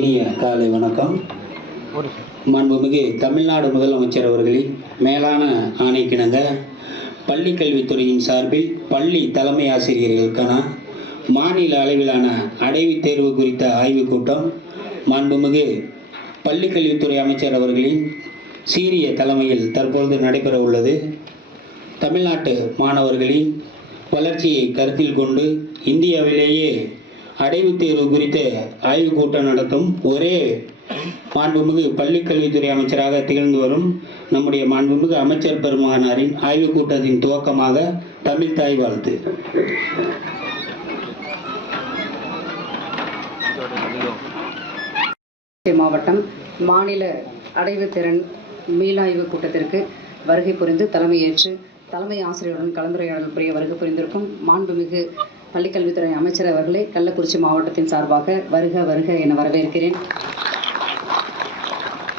இனிய காலை வணக்கம். மாண்புமிகு தமிழ்நாடு முதலமைச்சர் அவர்களின் மேலான ஆணைக்கிணங்க பள்ளி கல்வித்துறையின் சார்பில் பள்ளி தலைமை ஆசிரியர்களுக்கான மாநில அளவிலான அடைவுத் தேர்வு குறித்த ஆய்வுக் கூட்டம் மாண்புமிகு பள்ளி கல்வித்துறை அமைச்சர் அவர்களின் சீரிய தலைமையில் தற்பொழுது நடைபெற உள்ளது. தமிழ்நாட்டு மாணவர்களின் வளர்ச்சியை கருத்தில் கொண்டு இந்தியாவிலேயே அடைவுத் தேர்வு குறித்த ஆய்வுக் கூட்டம் நடத்தும் ஒரே மாண்புமிகு பள்ளி கல்வித்துறை அமைச்சராக திகழ்ந்து வரும் நம்முடைய மாண்புமிகு அமைச்சர் பெருமகனாரின் ஆய்வுக் கூட்டத்தின் துவக்கமாக தமிழ் தாய் வாழ்த்து. மாவட்டம் மாநில அடைவுத் திறன் மீளாய்வு கூட்டத்திற்கு வருகை புரிந்து தலைமையேற்று தலைமை ஆசிரியருடன் கலந்துரையாடல் புரிய வருகை புரிந்திருக்கும் மாண்புமிகு பள்ளிக்கல்வித்துறை அமைச்சர் அவர்களை கள்ளக்குறிச்சி மாவட்டத்தின் சார்பாக வருக வருக என வரவேற்கிறேன்.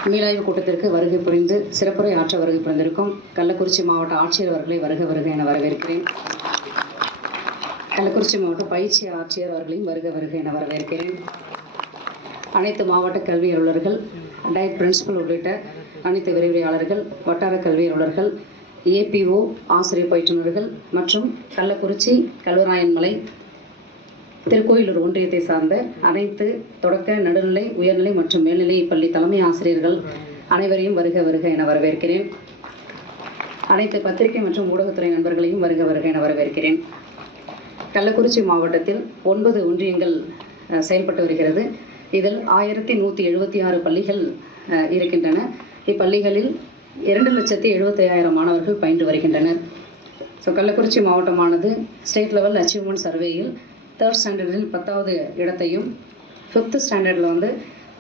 மீளாய்வு கூட்டத்திற்கு வருகை புரிந்து சிறப்புரை ஆற்ற வருகை புரிந்திருக்கும் கள்ளக்குறிச்சி மாவட்ட ஆட்சியர் அவர்களை வருக வருக என வரவேற்கிறேன். கள்ளக்குறிச்சி மாவட்ட பயிற்சி ஆட்சியர் அவர்களையும் வருக வருக என வரவேற்கிறேன். அனைத்து மாவட்ட கல்வி அலுவலர்கள், டயட் பிரின்சிபல் உள்ளிட்ட அனைத்து விரிவுரையாளர்கள், வட்டார கல்வி அலுவலர்கள், ஏபிஓ ஆசிரியர் பயிற்றுநர்கள் மற்றும் கள்ளக்குறிச்சி, கல்வராயன்மலை, திருக்கோயிலூர் ஒன்றியத்தை சார்ந்த அனைத்து தொடக்க, நடுநிலை, உயர்நிலை மற்றும் மேல்நிலை பள்ளி தலைமை ஆசிரியர்கள் அனைவரையும் வருக வருக என வரவேற்கிறேன். அனைத்து பத்திரிகை மற்றும் ஊடகத்துறை நண்பர்களையும் வருக வருக என வரவேற்கிறேன். கள்ளக்குறிச்சி மாவட்டத்தில் 9 ஒன்றியங்கள் செயல்பட்டு வருகிறது. இதில் 1176 பள்ளிகள் இருக்கின்றன. இப்பள்ளிகளில் 2,75,000 மாணவர்கள் பயின்று வருகின்றனர். கள்ளக்குறிச்சி மாவட்டமானது ஸ்டேட் லெவல் அச்சீவ்மெண்ட் சர்வேயில் 3rd ஸ்டாண்டர்டில் 10வது இடத்தையும், 5th ஸ்டாண்டர்டில்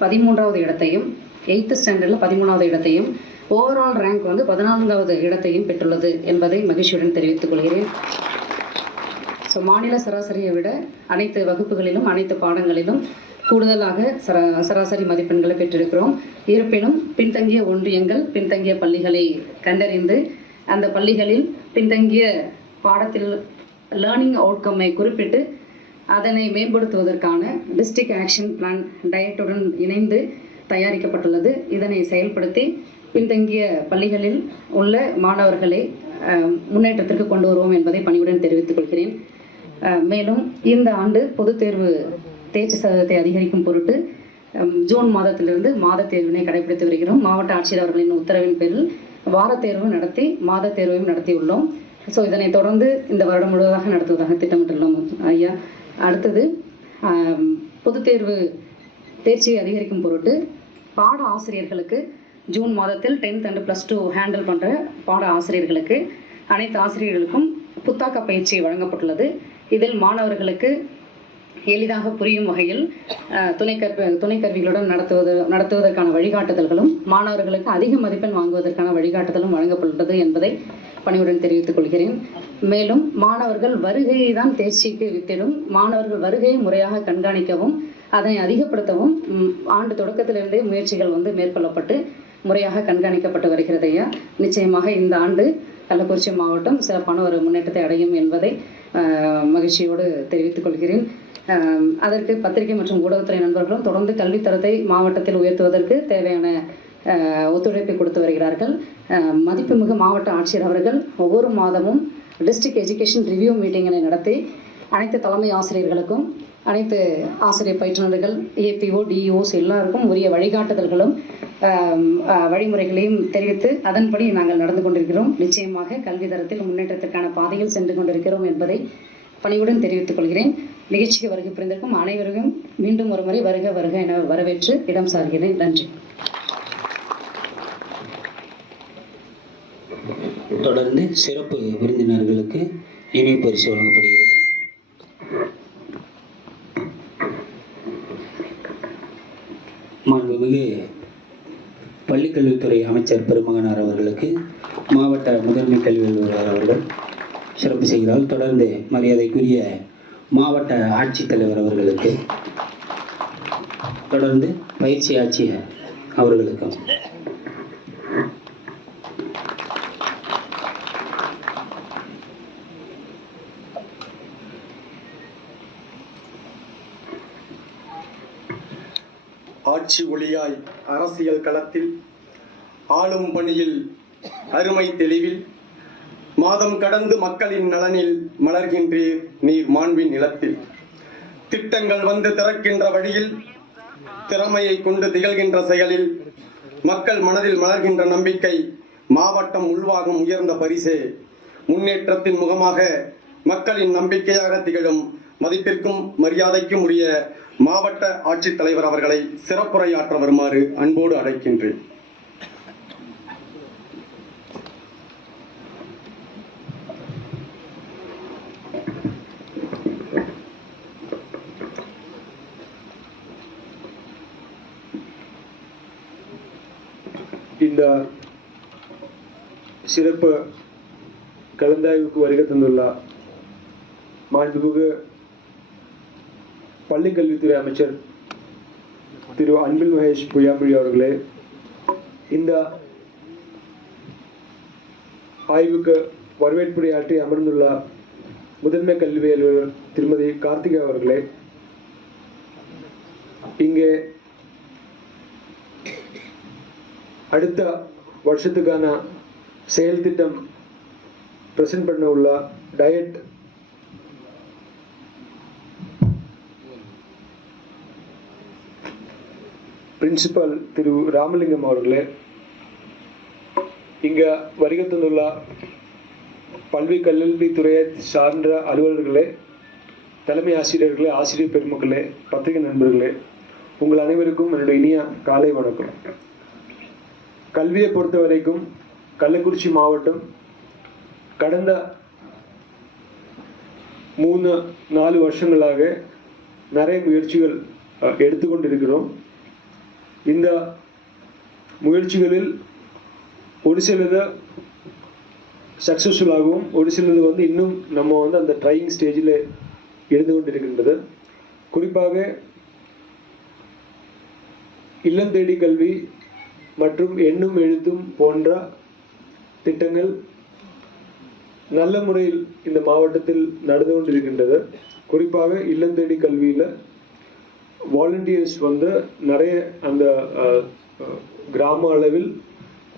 13வது இடத்தையும், 8th ஸ்டாண்டர்டில் 13வது இடத்தையும், ஓவரால் ரேங்க் 14வது இடத்தையும் பெற்றுள்ளது என்பதை மகிழ்ச்சியுடன் தெரிவித்துக் கொள்கிறேன். மாநில சராசரியை விட அனைத்து வகுப்புகளிலும் அனைத்து பாடங்களிலும் கூடுதலாக சராசரி மதிப்பெண்களை பெற்றிருக்கிறோம். இருப்பினும் பின்தங்கிய ஒன்றியங்கள், பின்தங்கிய பள்ளிகளை கண்டறிந்து அந்த பள்ளிகளில் பின்தங்கிய பாடத்தில் லேர்னிங் அவுட்கம்மை குறிப்பிட்டு அதனை மேம்படுத்துவதற்கான டிஸ்ட்ரிக்ட் ஆக்ஷன் பிளான் டயட்டுடன் இணைந்து தயாரிக்கப்பட்டுள்ளது. இதனை செயல்படுத்தி பின்தங்கிய பள்ளிகளில் உள்ள மாணவர்களை முன்னேற்றத்திற்கு கொண்டு வருவோம் என்பதை பணிவுடன் தெரிவித்துக் கொள்கிறேன். மேலும் இந்த ஆண்டு பொதுத் தேர்வு தேர்ச்சி சதவீதத்தை அதிகரிக்கும் பொருட்டு ஜூன் மாதத்திலிருந்து மாத தேர்வினை கடைபிடித்து வருகிறோம். மாவட்ட ஆட்சியர் அவர்களின் உத்தரவின் பேரில் வார தேர்வு நடத்தி மாத தேர்வையும் நடத்தியுள்ளோம். இதனை தொடர்ந்து இந்த வருடம் முழுவதாக நடத்துவதாக திட்டமிட்டுள்ளோம் ஐயா. அடுத்தது பொதுத் தேர்வு தேர்ச்சியை அதிகரிக்கும் பொருட்டு பாட ஆசிரியர்களுக்கு ஜூன் மாதத்தில் 10th and +2 ஹேண்டில் பண்ணுற பாட ஆசிரியர்களுக்கு அனைத்து ஆசிரியர்களுக்கும் புத்தாக்க பயிற்சி வழங்கப்பட்டுள்ளது. இதில் மாணவர்களுக்கு எளிதாக புரியும் வகையில் துணைக்கருவிகளுடன் நடத்துவதற்கான வழிகாட்டுதல்களும், மாணவர்களுக்கு அதிக மதிப்பெண் வாங்குவதற்கான வழிகாட்டுதலும் வழங்கப்பட்டுள்ளது என்பதை பணிவுடன் தெரிவித்துக் கொள்கிறேன். மேலும் மாணவர்கள் வருகையை தான் தேர்ச்சிக்கு வித்திடும். மாணவர்கள் வருகையை முறையாக கண்காணிக்கவும் அதனை அதிகப்படுத்தவும் ஆண்டு தொடக்கத்திலிருந்தே முயற்சிகள் மேற்கொள்ளப்பட்டு முறையாக கண்காணிக்கப்பட்டு வருகிறது ஐயா. நிச்சயமாக இந்த ஆண்டு கள்ளக்குறிச்சி மாவட்டம் சிறப்பான ஒரு முன்னேற்றத்தை அடையும் என்பதை மகிழ்ச்சியோடு தெரிவித்துக் கொள்கிறேன். அதற்கு பத்திரிகை மற்றும் ஊடகத்துறை நண்பர்களும் தொடர்ந்து கல்வித்தரத்தை மாவட்டத்தில் உயர்த்துவதற்கு தேவையான ஒத்துழைப்பை கொடுத்து வருகிறார்கள். மதிப்புமிகு மாவட்ட ஆட்சியர் அவர்கள் ஒவ்வொரு மாதமும் டிஸ்ட்ரிக்ட் எஜுகேஷன் ரிவ்யூ மீட்டிங்களை நடத்தி அனைத்து தலைமை ஆசிரியர்களுக்கும், அனைத்து ஆசிரியர் பயிற்றுநர்கள், ஏபிஓ, டிஇஓஸ் எல்லாருக்கும் உரிய வழிகாட்டுதல்களும் வழிமுறைகளையும் தெரிவித்து அதன்படி நாங்கள் நடந்து கொண்டிருக்கிறோம். நிச்சயமாக கல்வி தரத்தில் முன்னேற்றத்திற்கான பாதையில் சென்று கொண்டிருக்கிறோம் என்பதை பணிவுடன் தெரிவித்துக் கொள்கிறேன். நிகழ்ச்சிக்கு வருகை புரிந்திருக்கும் அனைவருக்கும் மீண்டும் ஒரு முறை வருக வருக என வரவேற்று இடம் சார்கிறேன். நன்றி. தொடர்ந்து சிறப்பு விருந்தினர்களுக்கு நினைவு பரிசு வழங்கப்படுகிறது. மாண்புமிகு பள்ளிக்கல்வித்துறை அமைச்சர் பெருமகனார் அவர்களுக்கு மாவட்ட முதன்மை கல்வி அலுவலர் அவர்கள் சிறப்பு செய்கிறார். தொடர்ந்து மரியாதைக்குரிய மாவட்ட ஆட்சித்தலைவர் அவர்களுக்கு, தொடர்ந்து பயிற்சி ஆட்சியர் அவர்களுக்கும் ஆட்சி ஒளியாய் அரசியல் களத்தில் ஆளும் பணியில் அருமை தெளிவில் மாதம் கடந்து மக்களின் நலனில் மலர்கின்றீர் நீர் மாண்பின் நிலத்தில். திட்டங்கள் வந்து திறக்கின்ற வழியில் திறமையை கொண்டு திகழ்கின்ற செயலில் மக்கள் மனதில் மலர்கின்ற நம்பிக்கை மாவட்டம் உள்வாகும் உயர்ந்த பரிசே. முன்னேற்றத்தின் முகமாக மக்களின் நம்பிக்கையாக திகழும் மதிப்பிற்கும் மரியாதைக்கும் உரிய மாவட்ட ஆட்சித்தலைவர் அவர்களை சிறப்புரையாற்ற வருமாறு அன்போடு அழைக்கின்றேன். இந்த சிறப்பு கலந்தாய்வுக்கு வருகை தந்துள்ள மாண்புமிகு பள்ளிக்கல்வித்துறை அமைச்சர் திரு அன்பில் மகேஷ் பொய்யாமொழி அவர்களே, இந்த ஆய்வுக்கு வரவேற்புரையாற்றி அமர்ந்துள்ள முதன்மை கல்வி அலுவலர் திருமதி கார்த்திகா அவர்களே, இங்கே அடுத்த வருஷத்துக்கான செயல் திட்டம் பிரசன்ட் பண்ண உள்ள டயட் பிரின்சிபல் திரு ராமலிங்கம் அவர்களே, இங்க வருகை தந்துள்ள பல்வி கல்வித்துறையை சார்ந்த அலுவலர்களே, தலைமை ஆசிரியர்களே, ஆசிரியர் பெருமக்களே, பத்திரிகை நண்பர்களே, உங்கள் அனைவருக்கும் என்னுடைய இனிய காலை வணக்கம். கல்வியை பொறுத்த வரைக்கும் கள்ளக்குறிச்சி மாவட்டம் கடந்த 3-4 வருஷங்களாக நிறைய முயற்சிகள் எடுத்துக்கொண்டிருக்கிறோம். இந்த முயற்சிகளில் ஒரு சிலது சக்ஸஸ்ஃபுல்லாகவும் ஒரு சிலது இன்னும் நம்ம அந்த ட்ரையிங் ஸ்டேஜில் இருந்து கொண்டிருக்கின்றது. குறிப்பாக இல்லம் தேடி கல்வி மற்றும் எண்ணும் எழுத்தும் போன்ற திட்டங்கள் நல்ல முறையில் இந்த மாவட்டத்தில் நடந்து கொண்டிருக்கின்றது. குறிப்பாக இல்லம் தேடி கல்வியில் வாலண்டியர்ஸ் நிறைய அந்த கிராம அளவில்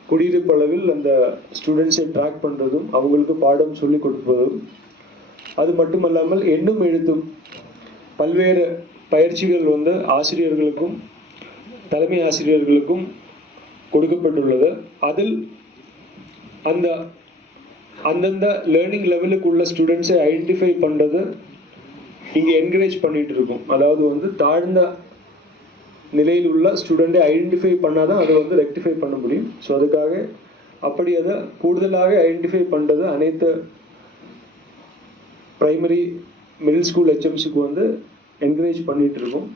குடியிருப்பு அளவில் அந்த ஸ்டூடெண்ட்ஸை ட்ராக் பண்ணுறதும் அவங்களுக்கு பாடம் சொல்லி கொடுப்பதும், அது மட்டுமல்லாமல் எண்ணும் எழுத்தும் பல்வேறு பயிற்சிகள் ஆசிரியர்களுக்கும் தலைமை ஆசிரியர்களுக்கும் கொடுக்கப்பட்டுள்ளது. அதில் அந்தந்த லேர்னிங் லெவலுக்கு உள்ள ஸ்டூடெண்ட்ஸை ஐடென்டிஃபை பண்ணுறது இங்கே என்கரேஜ் பண்ணிட்டு இருக்கோம். அதாவது தாழ்ந்த நிலையில் உள்ள ஸ்டூடெண்ட்டை ஐடென்டிஃபை பண்ணால் தான் அதை ரெக்டிஃபை பண்ண முடியும். ஸோ அதுக்காக அப்படி அதை கூடுதலாக ஐடென்டிஃபை பண்ணுறது அனைத்து ப்ரைமரி மிடில் ஸ்கூல் ஹெச்எம்சிக்கு என்கரேஜ் பண்ணிட்டு இருக்கோம்.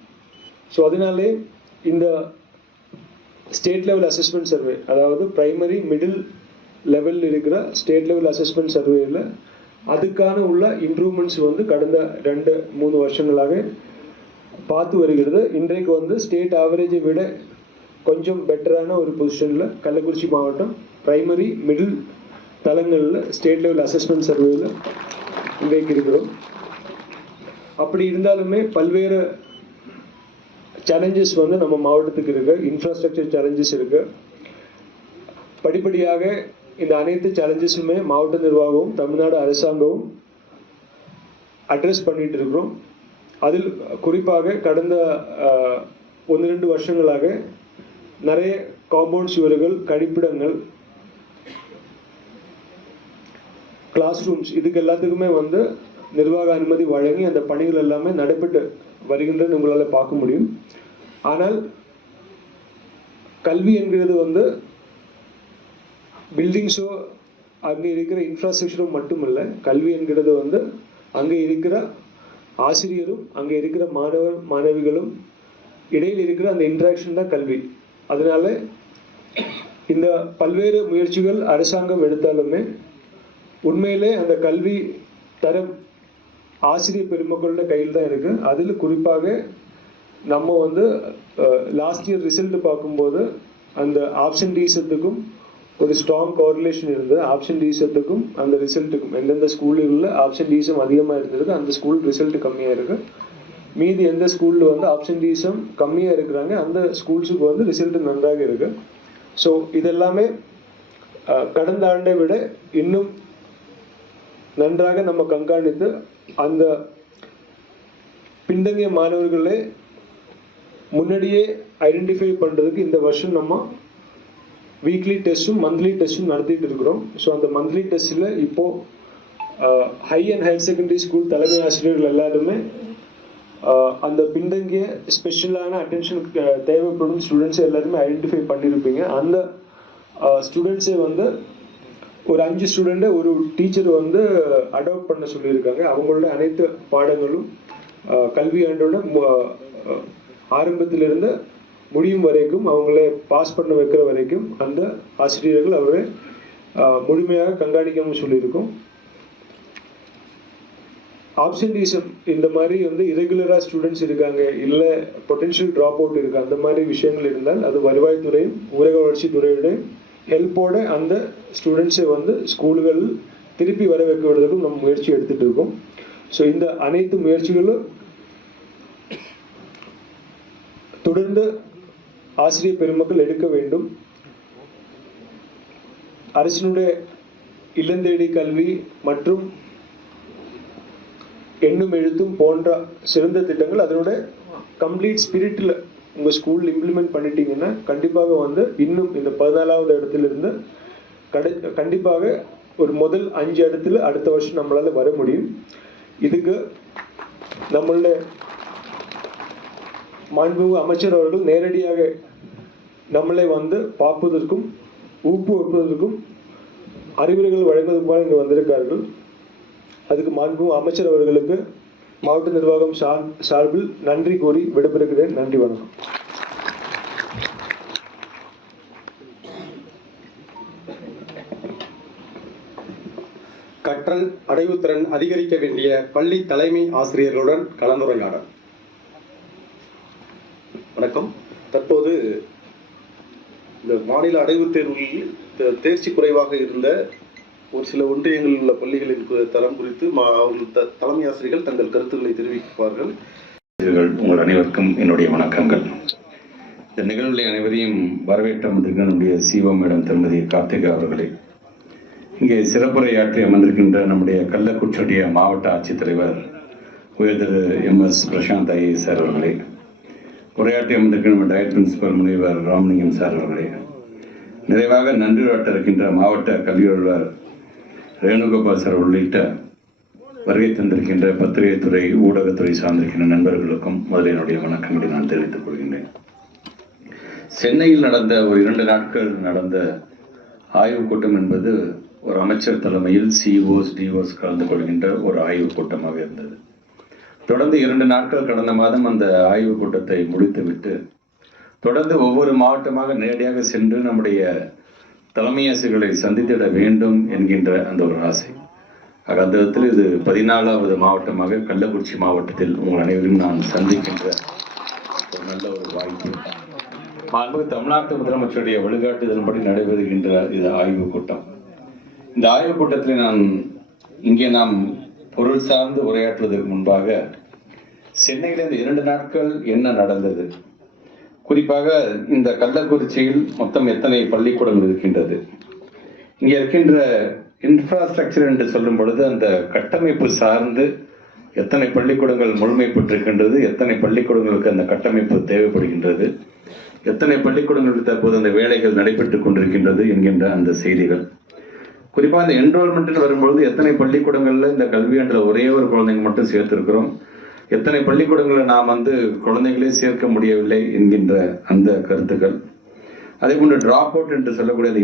ஸோ அதனாலே இந்த ஸ்டேட் லெவல் அசஸ்மெண்ட் சர்வே, அதாவது பிரைமரி மிடில் லெவலில் இருக்கிற ஸ்டேட் லெவல் அசஸ்மெண்ட் சர்வேயில் அதுக்கான உள்ள இம்ப்ரூவ்மெண்ட்ஸ் கடந்த 2-3 வருஷங்களாக பார்த்து வருகிறது. இன்றைக்கு ஸ்டேட் ஆவரேஜை விட கொஞ்சம் பெட்டரான ஒரு பொசிஷனில் கள்ளக்குறிச்சி மாவட்டம் பிரைமரி மிடில் தளங்களில் ஸ்டேட் லெவல் அசஸ்மெண்ட் சர்வேயில் இன்றைக்கு இருக்கிறோம். அப்படி இருந்தாலுமே பல்வேறு சேலஞ்சஸ் நம்ம மாவட்டத்துக்கு இருக்கு. இன்ஃப்ராஸ்ட்ரக்சர் சேலஞ்சஸ் இருக்கு. படிப்படியாக இந்த அனைத்து சேலஞ்சஸுமே மாவட்ட நிர்வாகமும் தமிழ்நாடு அரசாங்கமும் அட்ரஸ் பண்ணிட்டு இருக்கிறோம். அதில் குறிப்பாக கடந்த 1-2 வருஷங்களாக நிறைய காம்பவுண்ட் சுவர்கள், கழிப்பிடங்கள், கிளாஸ் ரூம்ஸ் இதுக்கு எல்லாத்துக்குமே நிர்வாக அனுமதி வழங்கி அந்த பணிகள் எல்லாமே நடைபெற்று வருகின்றது உங்களால் பார்க்க முடியும். ஆனால் கல்வி என்கிறது பில்டிங்ஸோ அங்கே இருக்கிற இன்ஃப்ராஸ்ட்ரக்சரும் மட்டுமல்ல, கல்வி என்கிறது அங்கே இருக்கிற ஆசிரியரும் அங்கே இருக்கிற மாணவிகளும் இடையில் இருக்கிற அந்த இன்ட்ராக்ஷன் தான் கல்வி. அதனால இந்த பல்வேறு முயற்சிகள் அரசாங்கம் எடுத்தாலுமே உண்மையிலே அந்த கல்வி தரம் ஆசிரியர் பெருமக்களோட கையில் தான் இருக்கு. அதில் குறிப்பாக நம்ம லாஸ்ட் இயர் ரிசல்ட் பார்க்கும்போது அந்த ஆப்சன்டீசத்துக்கும் ஒரு ஸ்ட்ராங் கோரிலேஷன் இருந்தது. ஆப்சன்டீசத்துக்கும் அந்த ரிசல்ட்டுக்கும் எந்தெந்த ஸ்கூலில் ஆப்சன்டீசம் அதிகமாக இருந்தது அந்த ஸ்கூல் ரிசல்ட் கம்மியாக இருக்கு. மீதி எந்த ஸ்கூலில் வந்து ஆப்சன்டீஸும் கம்மியாக இருக்கிறாங்க அந்த ஸ்கூல்ஸுக்கு வந்து ரிசல்ட் நன்றாக இருக்கு. ஸோ இதெல்லாமே கடந்த ஆண்டை விட இன்னும் நன்றாக நம்ம கண்காணித்து அந்த பின்தங்கிய மாணவர்களே முன்னாடியே ஐடென்டிஃபை பண்ணுறதுக்கு இந்த வருஷம் நம்ம வீக்லி டெஸ்ட்டும் மந்த்லி டெஸ்ட்டும் நடத்திட்டு இருக்கிறோம். ஸோ அந்த மந்த்லி டெஸ்ட்டில் இப்போது high and higher secondary school தலைமை ஆசிரியர்கள் எல்லாருமே அந்த பின்தங்கிய ஸ்பெஷலான அட்டென்ஷன் தேவைப்படும் ஸ்டூடெண்ட்ஸை எல்லாருமே ஐடென்டிஃபை பண்ணியிருப்பீங்க. அந்த ஸ்டூடெண்ட்ஸை வந்து ஒரு 5 ஸ்டூடெண்ட்டை ஒரு டீச்சர் வந்து அடாப்ட் பண்ண சொல்லியிருக்காங்க. அவங்களோட அனைத்து பாடங்களும் கல்வியாண்டோட ஆரம்பத்திலிருந்து முடியும் வரைக்கும் அவங்கள பாஸ் பண்ண வைக்கிற வரைக்கும் அந்த ஆசிரியர்கள் அவரை முழுமையாக கண்காணிக்காமல் சொல்லியிருக்கோம். ஆப்சன்டீசம் இந்த மாதிரி வந்து இரெகுலராக ஸ்டூடெண்ட்ஸ் இருக்காங்க, இல்லை பொட்டென்ஷியல் ட்ராப் அவுட் இருக்கு, அந்த மாதிரி விஷயங்கள் இருந்தால் அது வருவாய்த்துறையும் ஊரக வளர்ச்சித்துறையுடைய ஹெல்ப்போட அந்த ஸ்டூடெண்ட்ஸை வந்து ஸ்கூல்கள் திருப்பி வர வைக்கிறதுக்கும் நம்ம முயற்சி எடுத்துட்டு இருக்கோம். ஸோ இந்த அனைத்து முயற்சிகளும் தொடர்ந்து ஆசிரியர் பெருமக்கள் எடுக்க வேண்டும். அரசினுடைய இல்லந்தேடி கல்வி மற்றும் எண்ணும் எழுத்தும் போன்ற சிறந்த திட்டங்கள் அதனோட கம்ப்ளீட் ஸ்பிரிட்டில் உங்கள் ஸ்கூலில் இம்ப்ளிமெண்ட் பண்ணிட்டீங்கன்னா கண்டிப்பாக வந்து இன்னும் இந்த 14வது இடத்துலேருந்து கண்டிப்பாக ஒரு முதல் 5 இடத்துல அடுத்த வருஷம் நம்மளால் வர முடியும். இதுக்கு நம்மளுடைய மாண்புமிகு அமைச்சர் அவர்கள் நேரடியாக நம்மளை வந்து பார்ப்பதற்கும் ஊக்குவிப்பதற்கும் அறிவுரைகள் வழங்குவதற்குமாக இங்கே வந்திருக்கார்கள். அதுக்கு மாண்புமிகு அமைச்சர் அவர்களுக்கு மாவட்ட நிர்வாகம் சார்பில் நன்றி கூறி விடைபெறுகிறேன். நன்றி, வணக்கம். கற்றல் அடைவுத்திறன் அதிகரிக்க வேண்டிய பள்ளி தலைமை ஆசிரியர்களுடன் கலந்துரையாடல். வணக்கம். தற்போது இந்த மாநில அடைவுத் தேர்வில் தேர்ச்சி குறைவாக இருந்த ஒரு சில ஒன்றியங்களில் உள்ள பள்ளிகளின் தரம் குறித்து அவர்கள் தலைமை ஆசிரியர்கள் தங்கள் கருத்துக்களை தெரிவிப்பார்கள். உங்கள் அனைவருக்கும் என்னுடைய வணக்கங்கள். இந்த நிகழ்வுகளை அனைவரையும் வரவேற்ற வந்திருக்கிற நம்முடைய சிஓ மேடம் திருமதி கார்த்திகா அவர்களே, இங்கே சிறப்புரையாற்றி அமர்ந்திருக்கின்ற நம்முடைய கள்ளக்குறிச்சியுடைய மாவட்ட ஆட்சித்தலைவர் உயர் திரு MS பிரசாந்த் ஐஏஎஸ் சார் அவர்களே, உரையாற்றி அமர்ந்திருக்கின்ற நம்ம டயட் பிரின்சிபல் முனைவர் ராமலிங்கம் சார் அவர்களே, நிறைவாக நன்றியுரையாற்ற இருக்கின்ற மாவட்ட கல்வி அலுவலர் ரேணுகோபால் சார் உள்ளிட்ட வருகை தந்திருக்கின்ற பத்திரிகைத்துறை ஊடகத்துறை சார்ந்திருக்கின்ற நண்பர்களுக்கும் முதலில் என்னுடைய வணக்கங்களை நான் தெரிவித்துக் கொள்கின்றேன். சென்னையில் நடந்த ஒரு 2 நாட்கள் நடந்த ஆய்வுக் கூட்டம் என்பது ஒரு அமைச்சர் தலைமையில் சிஓஸ் டிஓஸ் கலந்து கொள்கின்ற ஒரு ஆய்வுக் கூட்டமாக இருந்தது. தொடர்ந்து 2 நாட்கள் கடந்த மாதம் அந்த ஆய்வுக் கூட்டத்தை முடித்துவிட்டு தொடர்ந்து ஒவ்வொரு மாவட்டமாக நேரடியாக சென்று நம்முடைய தலைமை ஆசிரியர்களை சந்தித்திட வேண்டும் என்கின்ற அந்த ஒரு ஆசை. அந்த விதத்தில் இது 14வது மாவட்டமாக கள்ளக்குறிச்சி மாவட்டத்தில் உங்கள் அனைவரையும் நான் சந்திக்கின்ற ஒரு நல்ல ஒரு வாய்ப்பு. தமிழ்நாட்டு முதலமைச்சருடைய வழிகாட்டுதலின்படி நடைபெறுகின்ற இது ஆய்வுக் கூட்டம். இந்த ஆய்வுக் கூட்டத்தில் நாம் பொருள் சார்ந்து உரையாற்றுவதற்கு முன்பாக சென்னையில் இந்த 2 நாட்கள் என்ன நடந்தது, குறிப்பாக இந்த கள்ளக்குறிச்சியில் மொத்தம் எத்தனை பள்ளிக்கூடங்கள் இருக்கின்றது, இங்கே இருக்கின்ற இன்ஃப்ராஸ்ட்ரக்சர் என்று சொல்லும் பொழுது அந்த கட்டமைப்பு சார்ந்து எத்தனை பள்ளிக்கூடங்கள் முழுமைப்பட்டிருக்கின்றது, எத்தனை பள்ளிக்கூடங்களுக்கு அந்த கட்டமைப்பு தேவைப்படுகின்றது, எத்தனை பள்ளிக்கூடங்களுக்கு தற்போது அந்த வேலைகள் நடைபெற்றுக் கொண்டிருக்கின்றது என்கின்ற அந்த செய்திகள். குறிப்பாக இந்த என்ரோல்மெண்ட்னு வரும்பொழுது எத்தனை பள்ளிக்கூடங்களில் இந்த கல்வியாண்டில் ஒரே ஒரு குழந்தைங்க மட்டும் சேர்த்திருக்கிறோம், எத்தனை பள்ளிக்கூடங்களில் நாம் குழந்தைகளே சேர்க்க முடியவில்லை என்கின்ற அந்த கருத்துக்கள். அதே போன்று டிராப் அவுட் என்று சொல்லக்கூடிய அந்த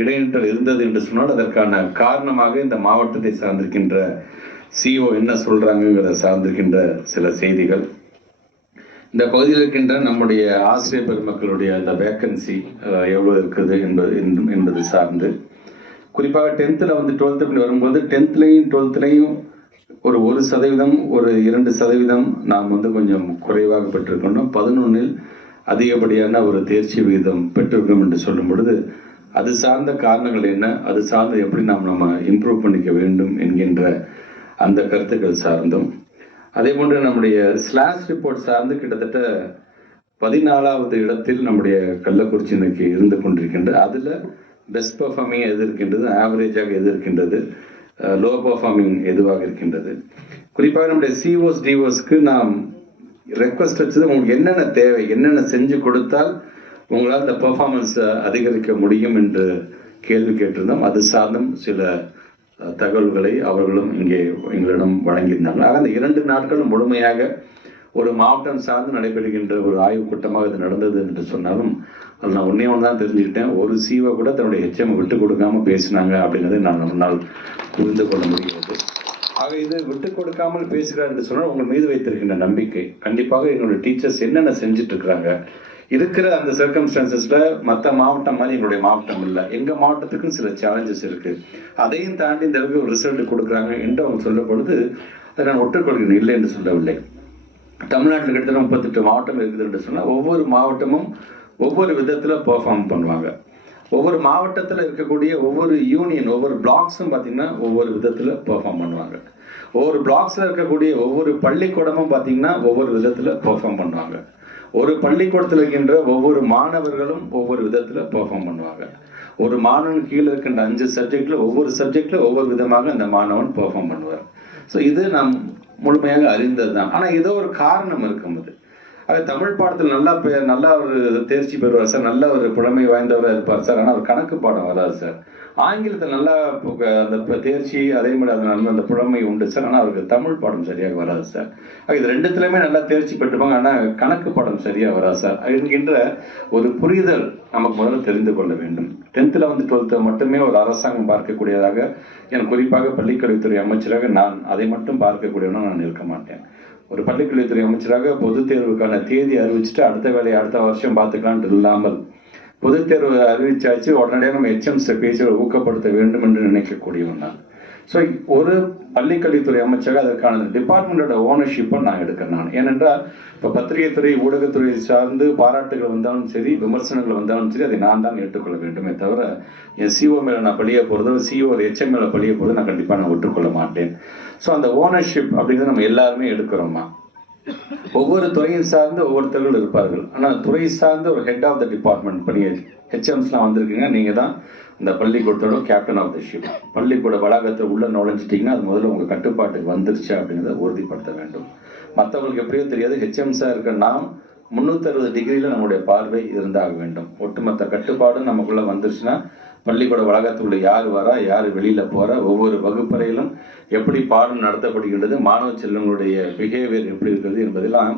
இடைநிற்றல் இருந்தது என்று சொன்னால் அதற்கான காரணமாக இந்த மாவட்டத்தை சார்ந்திருக்கின்ற சிஓ என்ன சொல்றாங்கிறத சார்ந்திருக்கின்ற சில செய்திகள். இந்த பகுதியில் இருக்கின்ற நம்முடைய ஆசிரியர் பெருமக்களுடைய அந்த வேக்கன்சி எவ்வளவு இருக்குது என்பது சார்ந்து, குறிப்பாக 10th 12th வரும்போது 10th 12th ஒரு 1% ஒரு 2% நாம் கொஞ்சம் குறைவாக பெற்றிருக்கணும். 11ல் அதிகப்படியான ஒரு தேர்ச்சி விகிதம் பெற்றிருக்கோம் என்று சொல்லும் பொழுது அது சார்ந்த காரணங்கள் என்ன, அது சார்ந்து எப்படி நம்ம இம்ப்ரூவ் பண்ணிக்க வேண்டும் என்கின்ற அந்த கருத்துக்கள் சார்ந்தும், அதே போன்று நம்முடைய ஸ்லாஷ் ரிப்போர்ட் சார்ந்து கிட்டத்தட்ட 14வது இடத்தில் நம்முடைய கள்ளக்குறிச்சி இன்னைக்கு இருந்து கொண்டிருக்கின்றது. அதில் பெஸ்ட் பர்ஃபார்மிங் எது இருக்கின்றது, ஆவரேஜாக எது இருக்கின்றது, லோ பர்ஃபார்மிங் எதுவாக இருக்கின்றது. குறிப்பாக நம்முடைய சிஓஸ் டிஓஸ்க்கு நாம் ரெக்வஸ்ட் வச்சது, உங்களுக்கு என்னென்ன தேவை, என்னென்ன செஞ்சு கொடுத்தால் உங்களால் இந்த பெர்ஃபார்மன்ஸ் அதிகரிக்க முடியும் என்று கேள்வி கேட்டிருந்தோம். அது சார்ந்தும் சில தகவல்களை அவர்களும் இங்கே எங்களிடம் வழங்கியிருந்தாங்க. ஆக அந்த 2 நாட்களும் முழுமையாக ஒரு மாவட்டம் சார்ந்து நடைபெறுகின்ற ஒரு ஆய்வுக் கூட்டமாக இது நடந்தது என்று சொன்னாலும் அது நான் ஒன்றே ஒன்று தான் தெரிஞ்சுக்கிட்டேன். ஒரு சிஓ கூட தன்னுடைய ஹெச்எம் விட்டு கொடுக்காம பேசினாங்க அப்படிங்கிறத நான் நம்மளால் புரிந்து கொள்ள முடிகிறது. ஆக இது விட்டு கொடுக்காமல் பேசுகிறார் என்று சொன்னால் உங்கள் மீது வைத்திருக்கின்ற நம்பிக்கை, கண்டிப்பாக எங்களுடைய டீச்சர்ஸ் என்னென்ன செஞ்சுட்டு இருக்கிறாங்க, இருக்கிற அந்த சர்க்கம்ஸ்டான்சஸ்ல மற்ற மாவட்டம் மாதிரி எங்களுடைய மாவட்டம் இல்லை, எங்க மாவட்டத்துக்கும் சில சேலஞ்சஸ் இருக்கு, அதையும் தாண்டி இந்த அளவுக்கு ஒரு ரிசல்ட் கொடுக்குறாங்க என்று அவங்க சொல்லும் பொழுது அதை நான் ஒற்றுக்கொள்கிறேன், இல்லை என்று சொல்லவில்லை. தமிழ்நாட்டில் கிட்டத்தட்ட 38 மாவட்டம் இருக்குது என்று சொன்னால் ஒவ்வொரு மாவட்டமும் ஒவ்வொரு விதத்தில் பெர்ஃபார்ம் பண்ணுவாங்க. ஒவ்வொரு மாவட்டத்தில் இருக்கக்கூடிய ஒவ்வொரு யூனியன், ஒவ்வொரு பிளாக்ஸும் பார்த்தீங்கன்னா ஒவ்வொரு விதத்தில் பெர்ஃபார்ம் பண்ணுவாங்க. ஒவ்வொரு பிளாக்ஸில் இருக்கக்கூடிய ஒவ்வொரு பள்ளிக்கூடமும் பார்த்தீங்கன்னா ஒவ்வொரு விதத்தில் பெர்ஃபார்ம் பண்ணுவாங்க. ஒரு பள்ளிக்கூடத்தில் இருக்கின்ற ஒவ்வொரு மாணவர்களும் ஒவ்வொரு விதத்தில் பெர்ஃபார்ம் பண்ணுவாங்க. ஒரு மாணவன் கீழே இருக்கின்ற 5 சப்ஜெக்டில் ஒவ்வொரு சப்ஜெக்டில் ஒவ்வொரு விதமாக அந்த மாணவன் பெர்ஃபார்ம் பண்ணுவார். ஸோ இது நாம் முழுமையாக அறிந்தது தான். ஆனால் ஏதோ ஒரு காரணம் இருக்கும். அது தமிழ் பாடத்தில் நல்லா ஒரு தேர்ச்சி பெறுவார் சார், நல்ல ஒரு புலமை வாய்ந்தவராக இருப்பார் சார், ஆனால் அவர் கணக்கு பாடம் வராது சார். ஆங்கிலத்தில் நல்லா அந்த தேர்ச்சி அதே மாதிரி அந்த புலமை உண்டு சார், ஆனால் அவருக்கு தமிழ் பாடம் சரியாக வராது சார். இது 2த்துலையுமே நல்லா தேர்ச்சி பெற்றுப்பாங்க, ஆனால் கணக்கு பாடம் சரியாக வராது சார் என்கின்ற ஒரு புரிதல் நமக்கு முதல்ல தெரிந்து கொள்ள வேண்டும். 10th 11th 12th மட்டுமே ஒரு அரசாங்கம் பார்க்கக்கூடியதாக, எனக்கு குறிப்பாக பள்ளிக்கல்வித்துறை அமைச்சராக நான் அதை மட்டும் பார்க்கக்கூடியவனா நான் இருக்க மாட்டேன். ஒரு பள்ளிக்கல்வித்துறை அமைச்சராக பொதுத் தேர்வுக்கான தேதி அறிவிச்சுட்டு அடுத்த வேலையை அடுத்த வருஷம் பார்த்துக்கலான்ட்டு இல்லாமல், பொதுத் தேர்வு அறிவிச்சாச்சு உடனடியாக நம்ம HMs பேசி ஊக்கப்படுத்த வேண்டும் என்று நினைக்கக்கூடியவன் நான். ஸோ ஒரு பள்ளிக்கல்வித்துறை அமைச்சராக அதற்கான டிபார்ட்மெண்டோட ஓனர்ஷிப்பை நான் எடுக்கிறேன். ஏனென்றால் இப்போ பத்திரிகை துறை, ஊடகத்துறை சார்ந்து பாராட்டுகள் வந்தாலும் சரி, விமர்சனங்கள் வந்தாலும் சரி, அதை நான் தான் ஏற்றுக்கொள்ள வேண்டுமே தவிர என் சிஓ மேலே நான் பழிய போகிறதோ, சிஓ HM மேலே பழிய போகிறதோ நான் கண்டிப்பாக நான் விட்டுக்கொள்ள மாட்டேன். ஸோ அந்த ஓனர்ஷிப் அப்படிங்கிறது நம்ம எல்லாருமே எடுக்கிறோமா. ஒவ்வொரு துறையும் சார்ந்து ஒவ்வொருத்தர்கள் இருப்பார்கள். ஆனால் துறை சார்ந்து ஒரு ஹெட் ஆஃப் த டிபார்ட்மெண்ட் பணி HMஸ்லாம் வந்திருக்குங்க, நீங்கள் தான் இந்த பள்ளிக்கூடத்தோட கேப்டன் ஆஃப் த ஷிப். பள்ளிக்கூட வளாகத்தில் உள்ள நுழைஞ்சிட்டிங்கன்னா அது முதல்ல உங்கள் கட்டுப்பாட்டுக்கு வந்துருச்சு அப்படிங்கிறத உறுதிப்படுத்த வேண்டும். மற்றவங்களுக்கு எப்படியோ தெரியாது, HMஸாக இருக்க நாம் 360 டிகிரியில் நம்முடைய பார்வை இருந்தாக வேண்டும். ஒட்டுமொத்த கட்டுப்பாடும் நமக்குள்ளே வந்துருச்சுன்னா பள்ளிக்கூட வளாகத்துக்குள்ள யார் வரா, யார் வெளியில் போகிறா, ஒவ்வொரு வகுப்பறையிலும் எப்படி பாடம் நடத்தப்படுகின்றது, மாணவ செல்வங்களுடைய பிஹேவியர் எப்படி இருக்கிறது என்பதெல்லாம்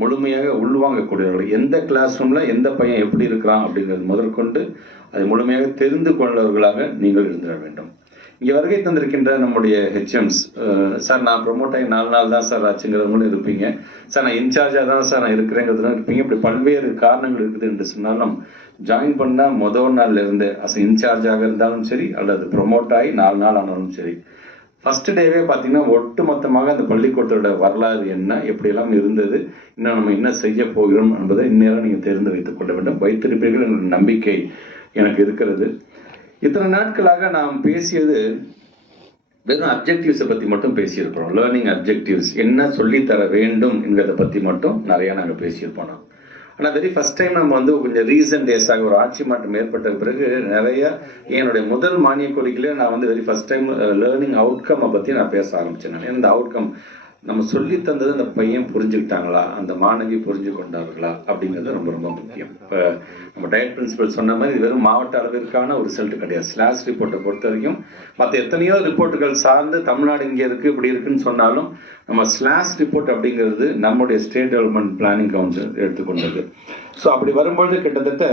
முழுமையாக உள்வாங்கக்கூடியவர்கள். எந்த கிளாஸ் ரூமில் எந்த பையன் எப்படி இருக்கிறான் அப்படிங்கிறது முதற்கொண்டு அதை முழுமையாக தெரிந்து கொண்டவர்களாக நீங்கள் இருந்திட வேண்டும். இங்கே வருகை தந்திருக்கின்ற நம்முடைய HMs, சார் நான் ப்ரொமோட் ஆகி 4 நாள் தான் சார் ஆச்சுங்கிறவங்களும் இருப்பீங்க, சார் நான் இன்சார்ஜாக தான் சார் நான் இருக்கிறேங்கிறதுலாம் இருப்பீங்க. இப்படி பல்வேறு காரணங்கள் இருக்குது என்று சொன்னாலும் ஜாயின் பண்ணால் முதல் நாள்ல இருந்து இன்சார்ஜாக இருந்தாலும் சரி, அல்லது ப்ரொமோட் ஆகி 4 நாள் ஆனாலும் சரி, ஃபர்ஸ்ட் டேவே பார்த்தீங்கன்னா ஒட்டு மொத்தமாக அந்த பள்ளிக்கூடத்தோட வரலாறு என்ன, எப்படியெல்லாம் இருந்தது, இன்னும் நம்ம என்ன செய்ய போகிறோம் என்பதை இந்நேரம் நீங்கள் தெரிந்து வைத்துக் கொள்ள வேண்டும். வைத்திருப்பீர்கள் என்ற நம்பிக்கை எனக்கு இருக்கிறது. இத்தனை நாட்களாக நாம் பேசியது வெறும் அப்ஜெக்டிவ்ஸை பற்றி மட்டும் பேசியிருக்கிறோம். லேர்னிங் அப்ஜெக்டிவ்ஸ் என்ன சொல்லித்தர வேண்டும் என்கிறத பற்றி மட்டும் நிறையா நாங்கள் பேசியிருப்போம். ஆனால் வெரி ஃபர்ஸ்ட் டைம் நம்ம கொஞ்சம் ரீசன்ட் டேஸாக ஒரு ஆட்சி மாற்றம் ஏற்பட்ட பிறகு நிறைய என்னுடைய முதல் மானிய கோரிக்கையிலே நான் வெரி ஃபர்ஸ்ட் டைம் லேர்னிங் அவுட்கம்மை பற்றி நான் பேச ஆரம்பித்தேன். நான் இந்த அவுட்கம் நம்ம சொல்லி தந்தது அந்த பையன் புரிஞ்சுக்கிட்டாங்களா, அந்த மாணவி புரிஞ்சு கொண்டார்களா அப்படிங்கிறது ரொம்ப ரொம்ப முக்கியம். இப்போ நம்ம டயட் பிரின்சிபல் சொன்ன மாதிரி இது வெறும் மாவட்ட அளவிற்கான ஒரு ரிசல்ட் கிடையாது. ஸ்லாஷ் ரிப்போர்ட்டை பொறுத்த வரைக்கும் மற்ற எத்தனையோ ரிப்போர்ட்டுகள் சார்ந்து தமிழ்நாடு இங்கே இருக்குது இப்படி இருக்குன்னு சொன்னாலும் நம்ம ஸ்லாஷ் ரிப்போர்ட் அப்படிங்கிறது நம்முடைய ஸ்டேட் டெவலப்மெண்ட் பிளானிங் கவுன்சில் எடுத்துக்கொண்டது. ஸோ அப்படி வரும்பொழுது கிட்டத்தட்ட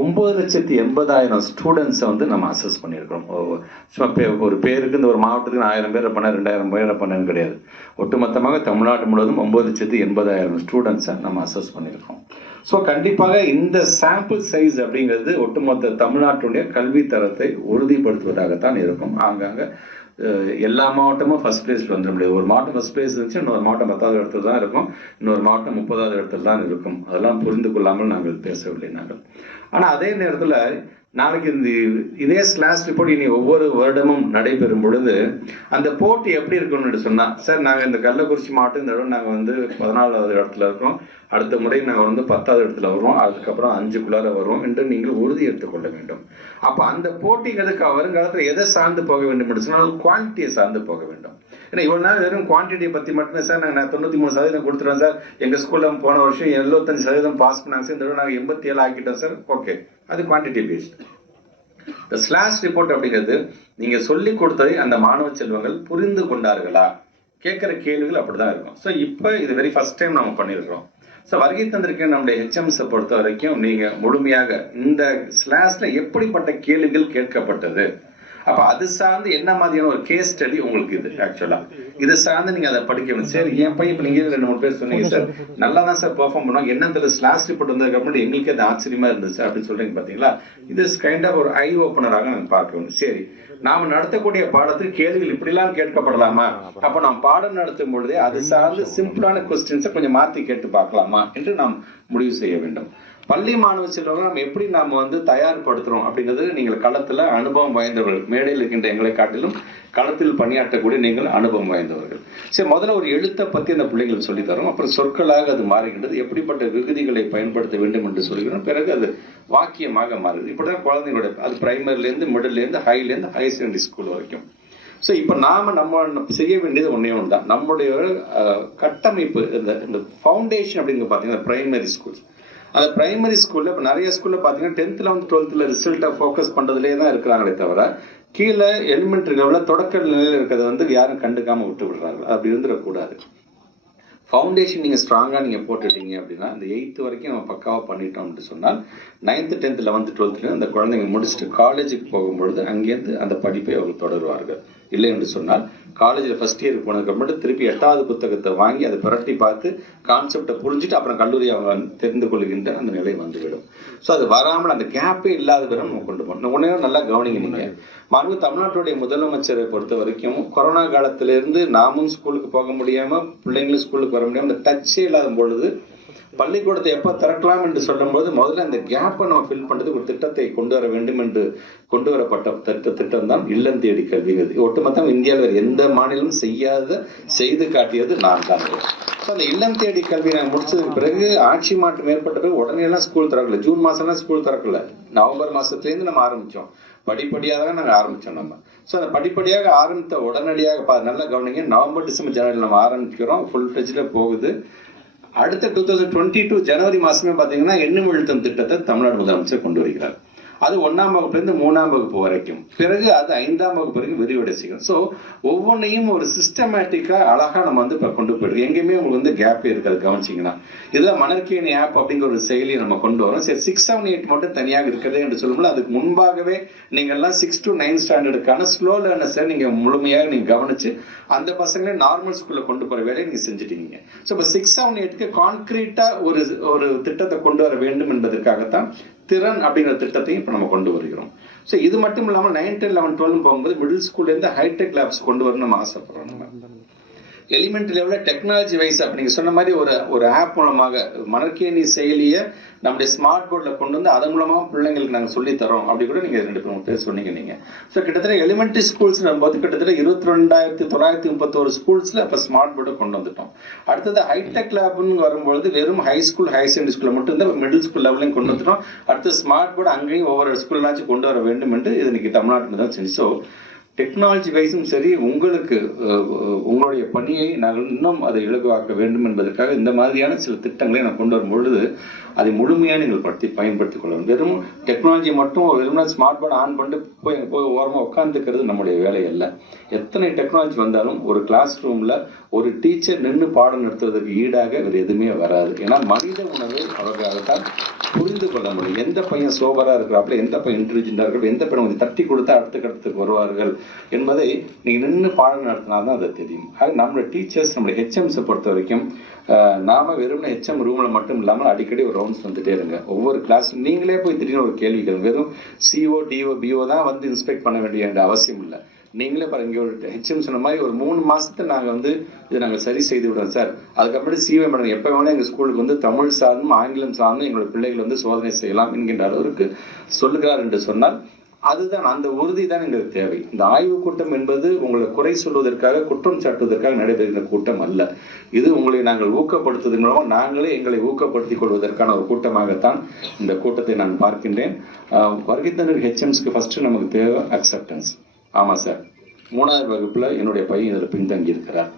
9,80,000 ஸ்டூடெண்ட்ஸை நம்ம அசஸ் பண்ணியிருக்கிறோம். சும்மா ஒரு பேருக்கு இந்த ஒரு மாவட்டத்துக்கு 1000 பேரை பண்ண 2000 பேரை பண்ணன்னு கிடையாது. ஒட்டுமொத்தமாக தமிழ்நாடு முழுவதும் 9,80,000 ஸ்டூடெண்ட்ஸை நம்ம அசஸ் பண்ணியிருக்கோம். ஸோ கண்டிப்பாக இந்த சாம்பிள் சைஸ் அப்படிங்கிறது ஒட்டுமொத்த தமிழ்நாட்டுடைய கல்வி தரத்தை உறுதிப்படுத்துவதாகத்தான் இருக்கும். ஆங்காங்க எல்லா மாவட்டமும் ஃபர்ஸ்ட் பிளேஸ்ல வந்துட முடியாது. ஒரு மாவட்டம் ஃபர்ஸ்ட் பிளேஸ் இருந்துச்சு, இன்னொரு மாவட்டம் 10வது இடத்துல தான் இருக்கும், இன்னொரு மாவட்டம் 30வது இடத்துல தான் இருக்கும். அதெல்லாம் புரிந்து கொள்ளாமல் நாங்கள் பேசவில்லை நாங்கள். ஆனால் அதே நேரத்தில் நாளைக்கு இதே ஸ்லாஷ் ரிப்போர்ட் இனி ஒவ்வொரு வருடமும் நடைபெறும் பொழுது அந்த போட்டி எப்படி இருக்கும்னு சொன்னா, சார் நாங்கள் இந்த கள்ளக்குறிச்சி மாவட்டம் இந்த இடம் நாங்கள் வந்து 14வது இடத்துல இருக்கோம், அடுத்த முறை நாங்கள் வந்து 10வது இடத்துல வருவோம், அதுக்கப்புறம் 5க்குள்ளார வருவோம் என்று நீங்கள் உறுதி எடுத்துக்கொள்ள வேண்டும். அப்போ அந்த போட்டிங்கிறதுக்கு வருங்காலத்தில் எதை சார்ந்து போக வேண்டும் என்று சொன்னால் குவான்டிட்டியை சார்ந்து போக வேண்டும். ஏன்னா இவ்வளவு நாள் வெறும் குவான்டிட்டியை பற்றி மட்டுமே சார் நாங்கள் 93% கொடுத்துருவோம் சார், எங்கள் ஸ்கூலில் போன வருஷம் 75% பாஸ் பண்ணாங்க சார், இந்த தடவை நாங்கள் 87 ஆக்கிட்டோம் சார், ஓகே, அது குவான்டிட்டி பேஸ்ட். இந்த ஸ்லாஷ் ரிப்போர்ட் அப்படிங்கிறது நீங்க சொல்லி கொடுத்ததை அந்த மாணவ செல்வங்கள் புரிந்து கொண்டார்களா, கேட்கிற கேள்விகள் அப்படிதான் இருக்கும். ஸோ இப்போ இது வெரி ஃபர்ஸ்ட் டைம் நம்ம பண்ணியிருக்கிறோம். ஸோ வருகை தந்திருக்க நம்முடைய ஹெச்எம்ஸை பொறுத்த வரைக்கும் நீங்க முழுமையாக இந்த ஸ்லாஷ்ல எப்படிப்பட்ட கேள்விகள் கேட்கப்பட்டது, அப்ப அது சார்ந்து என்ன மாதிரியான ஒரு கேஸ் ஸ்டடி உங்களுக்கு இது ஆக்சுவலா இது சார்ந்து நீங்க அதை படிக்கணும். சரி, என் பையன் இப்ப நீங்க 2-3 பேர் சொன்னீங்க சார், நல்லா தான் சார் பெர்ஃபார்ம் பண்ணுவாங்க, என்ன ஸ்லாஷ் ரிப்போர்ட் வந்ததுக்கு அப்புறம் எங்களுக்கு அது ஆச்சரியமா இருந்துச்சு அப்படின்னு சொல்றீங்க பாத்தீங்களா, இது கைண்ட் ஆஃப் ஒரு ஐ ஓப்பனராக நாங்கள் பார்க்கணும். சரி, நாம நடத்தக்கூடிய பாடத்துக்கு கேள்விகள் இப்படிலாம் கேட்கப்படலாமா, அப்ப நாம் பாடம் நடத்தும் பொழுதே அது சார்ந்து சிம்பிளான கொஸ்டின்ஸை கொஞ்சம் மாத்தி கேட்டு பார்க்கலாமா என்று நாம் முடிவு செய்ய வேண்டும். பள்ளி மாணவ செல்வங்கள் நம்ம எப்படி நாம வந்து தயார்படுத்துறோம் அப்படிங்கிறது நீங்கள் களத்துல அனுபவம் வாய்ந்தவர்கள், மேடையில் இருக்கின்ற எங்களை காட்டிலும் களத்தில் பணியாற்றக்கூடிய நீங்கள் அனுபவம் வாய்ந்தவர்கள். சரி, முதல்ல ஒரு எழுத்தை பத்தி அந்த பிள்ளைங்களுக்கு சொல்லி தரோம், அப்புறம் சொற்களாக அது மாறுகின்றது, எப்படிப்பட்ட விகுதிகளை பயன்படுத்த வேண்டும் என்று சொல்கிறோம், பிறகு அது வாக்கியமாக மாறுது. இப்படிதான் குழந்தைங்களுடைய அது பிரைமரிலேருந்து மிடில்லேருந்து ஹைலேருந்து ஹை செகண்டரி ஸ்கூல் வரைக்கும். ஸோ இப்போ நம்ம செய்ய வேண்டியது ஒன்றே ஒன்று தான், நம்மளுடைய கட்டமைப்பு இந்த ஃபவுண்டேஷன் அப்படிங்கிற பார்த்தீங்கன்னா பிரைமரி ஸ்கூல். அந்த பிரைமரி ஸ்கூல்ல இப்போ நிறைய ஸ்கூல்ல பார்த்தீங்கன்னா 10th 11th 12th ரிசல்ட்டை ஃபோக்கஸ் பண்ணுறதுலே தான் இருக்கிறாங்களே தவிர கீழே எலிமெண்ட்ரி லெவலில் தொடக்க நிலையில் இருக்கிறத வந்து யாரும் கண்டுக்காம விட்டு விடுறாங்க. அப்படி இருந்துடக்கூடாது. ஃபவுண்டேஷன் நீங்கள் ஸ்ட்ராங்காக நீங்கள் போட்டுட்டீங்க அப்படின்னா இந்த 8th வரைக்கும் நம்ம பக்காவாக பண்ணிட்டோம் அப்படின்னு சொன்னால் 9th 10th 11th 12th அந்த குழந்தைங்க முடிச்சுட்டு காலேஜுக்கு போகும்பொழுது அங்கேருந்து அந்த படிப்பை அவங்க தொடருவார்கள். இல்லை என்று சொன்னால் காலேஜில் ஃபர்ஸ்ட் இயர் போனதுக்கு மட்டும் திருப்பி 8வது புத்தகத்தை வாங்கி அதை புரட்டி பார்த்து கான்செப்டை புரிஞ்சுட்டு அப்புறம் கல்லூரி அவங்க தெரிந்து கொள்கின்ற அந்த நிலை வந்துவிடும். ஸோ அது வராமல் அந்த கேப்பே இல்லாத வரை நம்ம கொண்டு போகணும். உடனே நல்லா கவனிங்க. நீங்கள் மாண்பு தமிழ்நாட்டுடைய முதலமைச்சரை பொறுத்த வரைக்கும் கொரோனா காலத்திலிருந்து நாமும் ஸ்கூலுக்கு போக முடியாமல் பிள்ளைங்களும் ஸ்கூலுக்கு வர முடியாமல் அந்த டச்சே இல்லாத பொழுது பள்ளிக்கூடத்தை எப்போ திறக்கலாம் என்று சொல்லும்போது முதல்ல அந்த கேப்பை நம்ம ஃபில் பண்ணுறதுக்கு ஒரு திட்டத்தை கொண்டு வர வேண்டும் என்று கொண்டு வரப்பட்ட திட்டம் தான் இல்லம் தேடி கல்விங்கிறது. ஒட்டுமொத்தம் இந்தியாவில் வேறு எந்த மாநிலமும் செய்து காட்டியது நான் தான். ஸோ அந்த இல்லம் தேடி கல்வி நாங்கள் முடிச்சதுக்கு பிறகு ஆட்சி மாற்றம் ஏற்பட்ட பிறகு உடனே எல்லாம் ஸ்கூல் திறக்கல. ஜூன் மாதம்லாம் ஸ்கூல் திறக்கல, நவம்பர் மாதத்துலேருந்து நம்ம ஆரம்பித்தோம். படிப்படியாக தான் நாங்கள் ஆரம்பித்தோம் நம்ம. ஸோ அந்த படிப்படியாக ஆரம்பித்த உடனடியாக நல்லா கவனிங்க, நவம்பர் டிசம்பர் ஜனவரி நம்ம ஆரம்பிக்கிறோம், ஃபுல் ஃப்ளெஜ்ல போகுது. அடுத்த 2022 ஜனவரி மாசமே பார்த்தீங்கன்னா எண்ணும் எழுத்தும் திட்டத்தை தமிழ்நாடு முதலமைச்சர் கொண்டு வருகிறார். அது 1ஆம் வகுப்புலேருந்து 3ஆம் வகுப்பு வரைக்கும், பிறகு அது 5ஆம் வகுப்பு வரைக்கும் விரிவடை செய்யும். ஸோ ஒவ்வொன்றையும் ஒரு சிஸ்டமேட்டிக்கா அழகா நம்ம வந்து இப்போ கொண்டு போயிடுறோம். எங்கேயுமே உங்களுக்கு வந்து கேப்பே இருக்காது. கவனிச்சிங்கன்னா இதுதான் மணற்கேணி ஆப் அப்படிங்கிற ஒரு செயலியை நம்ம கொண்டு வரோம். சரி, 6, 7, 8 மட்டும் தனியாக இருக்கிறதே என்று சொல்லும்போது அதுக்கு முன்பாகவே நீங்கள்லாம் 6 to 9 ஸ்டாண்டர்டுக்கான ஸ்லோ லேர்னர்ஸை நீங்கள் முழுமையாக நீங்கள் கவனிச்சு அந்த பசங்களே நார்மல் ஸ்கூலில் கொண்டு போகிற வேலையை நீங்கள் செஞ்சுட்டீங்க. ஸோ இப்போ 6, 7, 8க்கு கான்கிரீட்டாக ஒரு திட்டத்தை கொண்டு வர வேண்டும் என்பதற்காகத்தான் திறன் அப்படிங்கிற திட்டத்தையும் இப்போ நம்ம கொண்டு வருகிறோம். ஸோ இது மட்டும் இல்லாமல் 9, 10, 11, 12 போகும்போது மிடில் ஸ்கூல்லேருந்து ஹைடெக் லேப்ஸ் கொண்டு வரணும் நம்ம ஆசைப்படுறோம். நம்ம எலிமெண்ட்ரி லெவலில் டெக்னாலஜி வைஸ் அப்படிங்க சொன்ன மாதிரி ஒரு ஆப் மூலமாக மணற்கேணி செயலியை நம்முடைய ஸ்மார்ட் போர்டில் கொண்டு வந்து அதன் மூலமாக பிள்ளைங்களுக்கு நாங்கள் சொல்லித்தரோம் அப்படி கூட நீங்கள் 2 பேர் சொன்னீங்க நீங்கள். ஸோ கிட்டத்தட்ட எலிமெண்ட்ரி ஸ்கூல்ஸ் போது கிட்டத்தட்ட 22,931 ஸ்கூல்ஸில் இப்போ ஸ்மார்ட் போர்டை கொண்டு வந்துட்டோம். அடுத்தது ஹைடெக் லேப்னு வரும்பொழுது வெறும் ஹை ஸ்கூல் ஹை செகண்டரி ஸ்கூலில் மட்டும் இருந்தால் மிடில் ஸ்கூல் லெவலையும் கொண்டு வந்துட்டோம். அடுத்து ஸ்மார்ட் போர்டு அங்கேயும் ஒவ்வொரு ஸ்கூல்னாச்சும் கொண்டு வர வேண்டும் என்று இது இன்னைக்கு தமிழ்நாட்டில் தான் செஞ்சு. ஸோ டெக்னாலஜி வைஸும் சரி, உங்களுக்கு உங்களுடைய பணியை நாங்கள் இன்னும் அதை இலகுவாக்க வேண்டும் என்பதற்காக இந்த மாதிரியான சில திட்டங்களை நான் கொண்டு வரும் பொழுது அதை முழுமையாக நீங்கள் பயன்படுத்திக் கொள்ளணும். வெறும் டெக்னாலஜி மட்டும் வெறும் ஸ்மார்ட் போர்டு ஆன் பண்ணிட்டு போய் ஓரமாக உட்காந்துக்கிறது நம்முடைய வேலை அல்ல. எத்தனை டெக்னாலஜி வந்தாலும் ஒரு கிளாஸ் ரூமில் ஒரு டீச்சர் நின்று பாடம் நடத்துவதற்கு ஈடாக வேறு எதுவுமே வராது. ஏன்னா மனித உணர்வை அவர்களால்தான் புரிந்து கொள்ள முடியும். எந்த பையன் சோபராக இருக்கிறாப்புல, எந்த பையன் இன்டெலிஜென்டாக இருக்கிற, எந்த பையன் கொஞ்சம் தட்டி கொடுத்தா அடுத்த கட்டத்துக்கு வருவார்கள் என்பதை நீங்கள் நின்று பாடம் நடத்தினால்தான் அதை தெரியும். அது நம்மளுடைய டீச்சர்ஸ், நம்மளுடைய ஹெச்எம்ஸை பொறுத்த வரைக்கும் நாம வெறும் ஹெச்எம் ரூமில் மட்டும் இல்லாமல் அடிக்கடி ஒரு ரவுண்ட்ஸ் வந்துட்டே இருங்க. ஒவ்வொரு கிளாஸ் நீங்களே போய் திடீர்னு ஒரு கேள்விகள், வெறும் சிஓ டிஓ பிஓ தான் வந்து இன்ஸ்பெக்ட் பண்ண வேண்டிய அவசியம் இல்லை. நீங்களே பாருங்க, இங்கே ஒரு ஹெச்எம் சொன்ன மாதிரி ஒரு 3 மாசத்தை நாங்கள் வந்து இதை நாங்கள் சரி செய்து விடுறோம் சார். அதுக்கப்புறம் சிஓ மேடம் எப்போ வேணால் எங்கள் ஸ்கூலுக்கு வந்து தமிழ் சார்ந்தும் ஆங்கிலம் சார்ந்தும் எங்களோட பிள்ளைகள் வந்து சோதனை செய்யலாம் என்கின்ற அளவிற்கு சொல்லுகிறார் என்று சொன்னால் அதுதான் அந்த உறுதி தான் எங்களுக்கு தேவை. இந்த ஆய்வு கூட்டம் என்பது உங்களை குறை சொல்வதற்காக, குற்றம் சாட்டுவதற்காக நடைபெறுகிற கூட்டம் அல்ல. இது உங்களை நாங்கள் ஊக்கப்படுத்துவதன் மூலமாக நாங்களே எங்களை ஊக்கப்படுத்திக் கொள்வதற்கான ஒரு கூட்டமாகத்தான் இந்த கூட்டத்தை நான் பார்க்கின்றேன். வருகை தந்த ஹெச்எம்ஸ்க்கு ஃபர்ஸ்ட் நமக்கு தேவை அக்செப்டன்ஸ். ஆமாம் சார், 3வது வகுப்புல என்னுடைய பையன் இதில் பின்தங்கி இருக்கிறார்,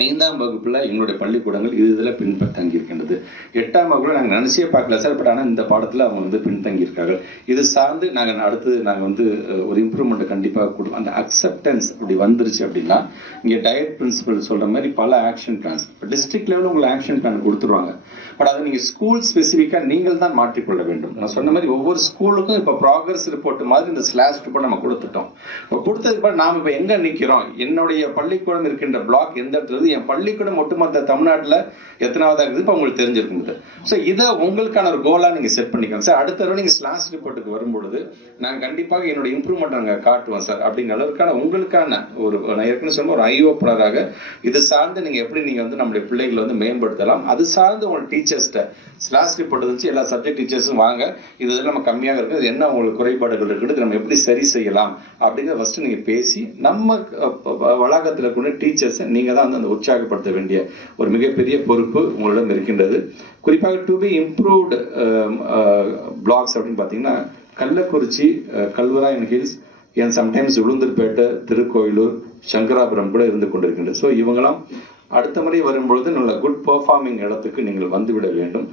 5ஆம் வகுப்புல என்னுடைய பள்ளிக்கூடங்கள் இதில் பின்தங்கி இருக்கின்றது, 8ஆம் வகுப்புல நாங்கள் நினைச்சே பார்க்கல சார், பட் ஆனால் இந்த பாடத்தில் அவங்க வந்து பின்தங்கி இருக்காங்க. இது சார்ந்து நாங்கள் அடுத்து நாங்கள் வந்து ஒரு இம்ப்ரூவ்மெண்ட் கண்டிப்பாக கொடுப்போம். அந்த அக்செப்டன்ஸ் அப்படி வந்துருச்சு அப்படின்னா இங்கே டயட் பிரின்சிபல் சொல்ற மாதிரி பல ஆக்ஷன் பிளான்ஸ் இப்போ டிஸ்ட்ரிக்ட் லெவலில் உங்களுக்கு ஆக்ஷன் பிளான் கொடுத்துருவாங்க. பட் அதை நீங்கள் ஸ்கூல் ஸ்பெசிஃபிக்காக நீங்கள் தான் மாற்றிக்கொள்ள வேண்டும். நான் சொன்ன மாதிரி ஒவ்வொரு ஸ்கூலுக்கும் இப்போ ப்ராக்ரஸ் ரிப்போர்ட் மாதிரி இந்த ஸ்லாஷ் ரிப்போர்ட் நம்ம கொடுத்துட்டோம். இப்போ கொடுத்ததுக்கு நாம் இப்போ எங்கே நிற்கிறோம், என்னுடைய பள்ளிக்கூடம் இருக்கின்ற பிளாக் எந்த இடத்துல, என் பள்ளிக்கூடம் ஒட்டுமொத்த தமிழ்நாட்டில் எத்தனாவதாக இருக்குது இப்போ உங்களுக்கு தெரிஞ்சிருக்கும். ஸோ இதை உங்களுக்கான ஒரு கோலாக நீங்கள் செட் பண்ணிக்கோங்க சார். அடுத்த தடவை நீங்கள் ஸ்லாஷ் ரிப்போர்ட்டுக்கு வரும்பொழுது நாங்கள் கண்டிப்பாக என்னோட இம்ப்ரூவ்மெண்ட் நாங்கள் காட்டுவோம் சார் அப்படிங்கிற அளவுக்கான உங்களுக்கான ஒரு, நான் ஏற்கனவே சொன்ன ஒரு ஐஓப்பனராக இது சார்ந்து நீங்கள் எப்படி நீங்கள் வந்து நம்முடைய பிள்ளைகளை வந்து மேம்படுத்தலாம், அது சார்ந்து உங்களோட டீச்சர்ஸ்ட்டை ஸ்லாஷ் ரிப்போர்ட் வச்சு எல்லா சப்ஜெக்ட் டீச்சர்ஸும் வாங்க, இது நம்ம கம்மியாக இருக்குது, இது என்ன உங்களுக்கு குறைபாடுகள் இருக்குது, நம்ம எப்படி சரி செய்யலாம் அப்படிங்கிறத ஃபர்ஸ்ட் நீங்கள் பேசி நம்ம வளாகத்தில் இருக்கிற டீச்சர்ஸை நீங்கள் தான் வந்து அந்த உற்சாகப்படுத்த வேண்டிய ஒரு மிகப்பெரிய பொறுப்பு உங்களிடம் இருக்கின்றது. குறிப்பாக டு பி இம்ப்ரூவ்டு பிளாக்ஸ் அப்படின்னு பார்த்தீங்கன்னா கள்ளக்குறிச்சி, கல்வராயன் ஹில்ஸ், ஏன் சம்டைம்ஸ் உளுந்தூர்பேட்டை, திருக்கோயிலூர், சங்கராபுரம் கூட இருந்து கொண்டிருக்கின்றது. ஸோ இவங்களாம் அடுத்த முறை வரும்பொழுது நல்ல குட் பெர்ஃபார்மிங் இடத்துக்கு நீங்கள் வந்துவிட வேண்டும்.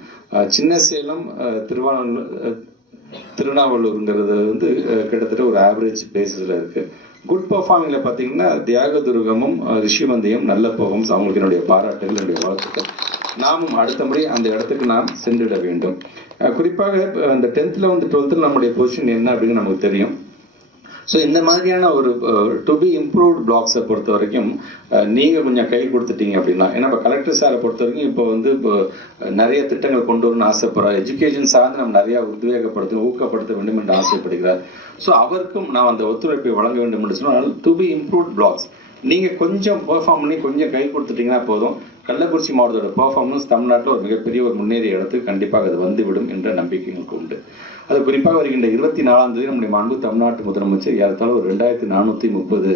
சின்ன சேலம், திருநாவலூருங்கிறது வந்து கிட்டத்தட்ட ஒரு ஆவரேஜ் பேசிஸில் இருக்குது. குட் பெர்ஃபார்மிங்ல பார்த்தீங்கன்னா தியாகதுருகமும், ரிஷிவந்தியம் நல்ல பெர்ஃபார்மன்ஸ், அவங்களுக்கு என்னுடைய பாராட்டுகள், என்னுடைய வாழ்த்துக்கள். நாமும் அடுத்த முறை அந்த இடத்துக்கு நாம் சென்றிட வேண்டும். குறிப்பாக அந்த 10th, 11th, 12th நம்முடைய பொசிஷன் என்ன அப்படின்னு நமக்கு தெரியும். ஸோ இந்த மாதிரியான ஒரு டு பி இம்ப்ரூவ்ட் பிளாக்ஸை பொறுத்த வரைக்கும் நீங்கள் கொஞ்சம் கை கொடுத்துட்டீங்க அப்படின்னா, ஏன்னா இப்போ கலெக்டர் சாரை பொறுத்த வரைக்கும் இப்போ வந்து இப்போ நிறைய திட்டங்கள் கொண்டு வரணும்னு ஆசைப்படுறார், எஜுகேஷன் சார்ந்து நம்ம நிறையா உத்வேகப்படுத்த ஊக்கப்படுத்த வேண்டும் என்று ஆசைப்படுகிறார். ஸோ அவருக்கும் நான் அந்த ஒத்துழைப்பை வழங்க வேண்டும் என்று சொன்னால் டு பி இம்ப்ரூவ்ட் பிளாக்ஸ் நீங்கள் கொஞ்சம் பெர்ஃபார்ம் பண்ணி கொஞ்சம் கை கொடுத்துட்டீங்கன்னா போதும். கள்ளக்குறிச்சி மாவட்டத்தோட பெர்ஃபார்மன்ஸ் தமிழ்நாட்டில் ஒரு மிகப்பெரிய ஒரு முன்னேறிய இடத்துக்கு கண்டிப்பாக அது வந்துவிடும் என்ற நம்பிக்கை எங்களுக்கு உண்டு. அது குறிப்பாக வருகின்ற 24ஆம் தேதி நம்முடைய மாண்பு தமிழ்நாட்டு முதலமைச்சர் ஏறத்தாழ ஒரு 2430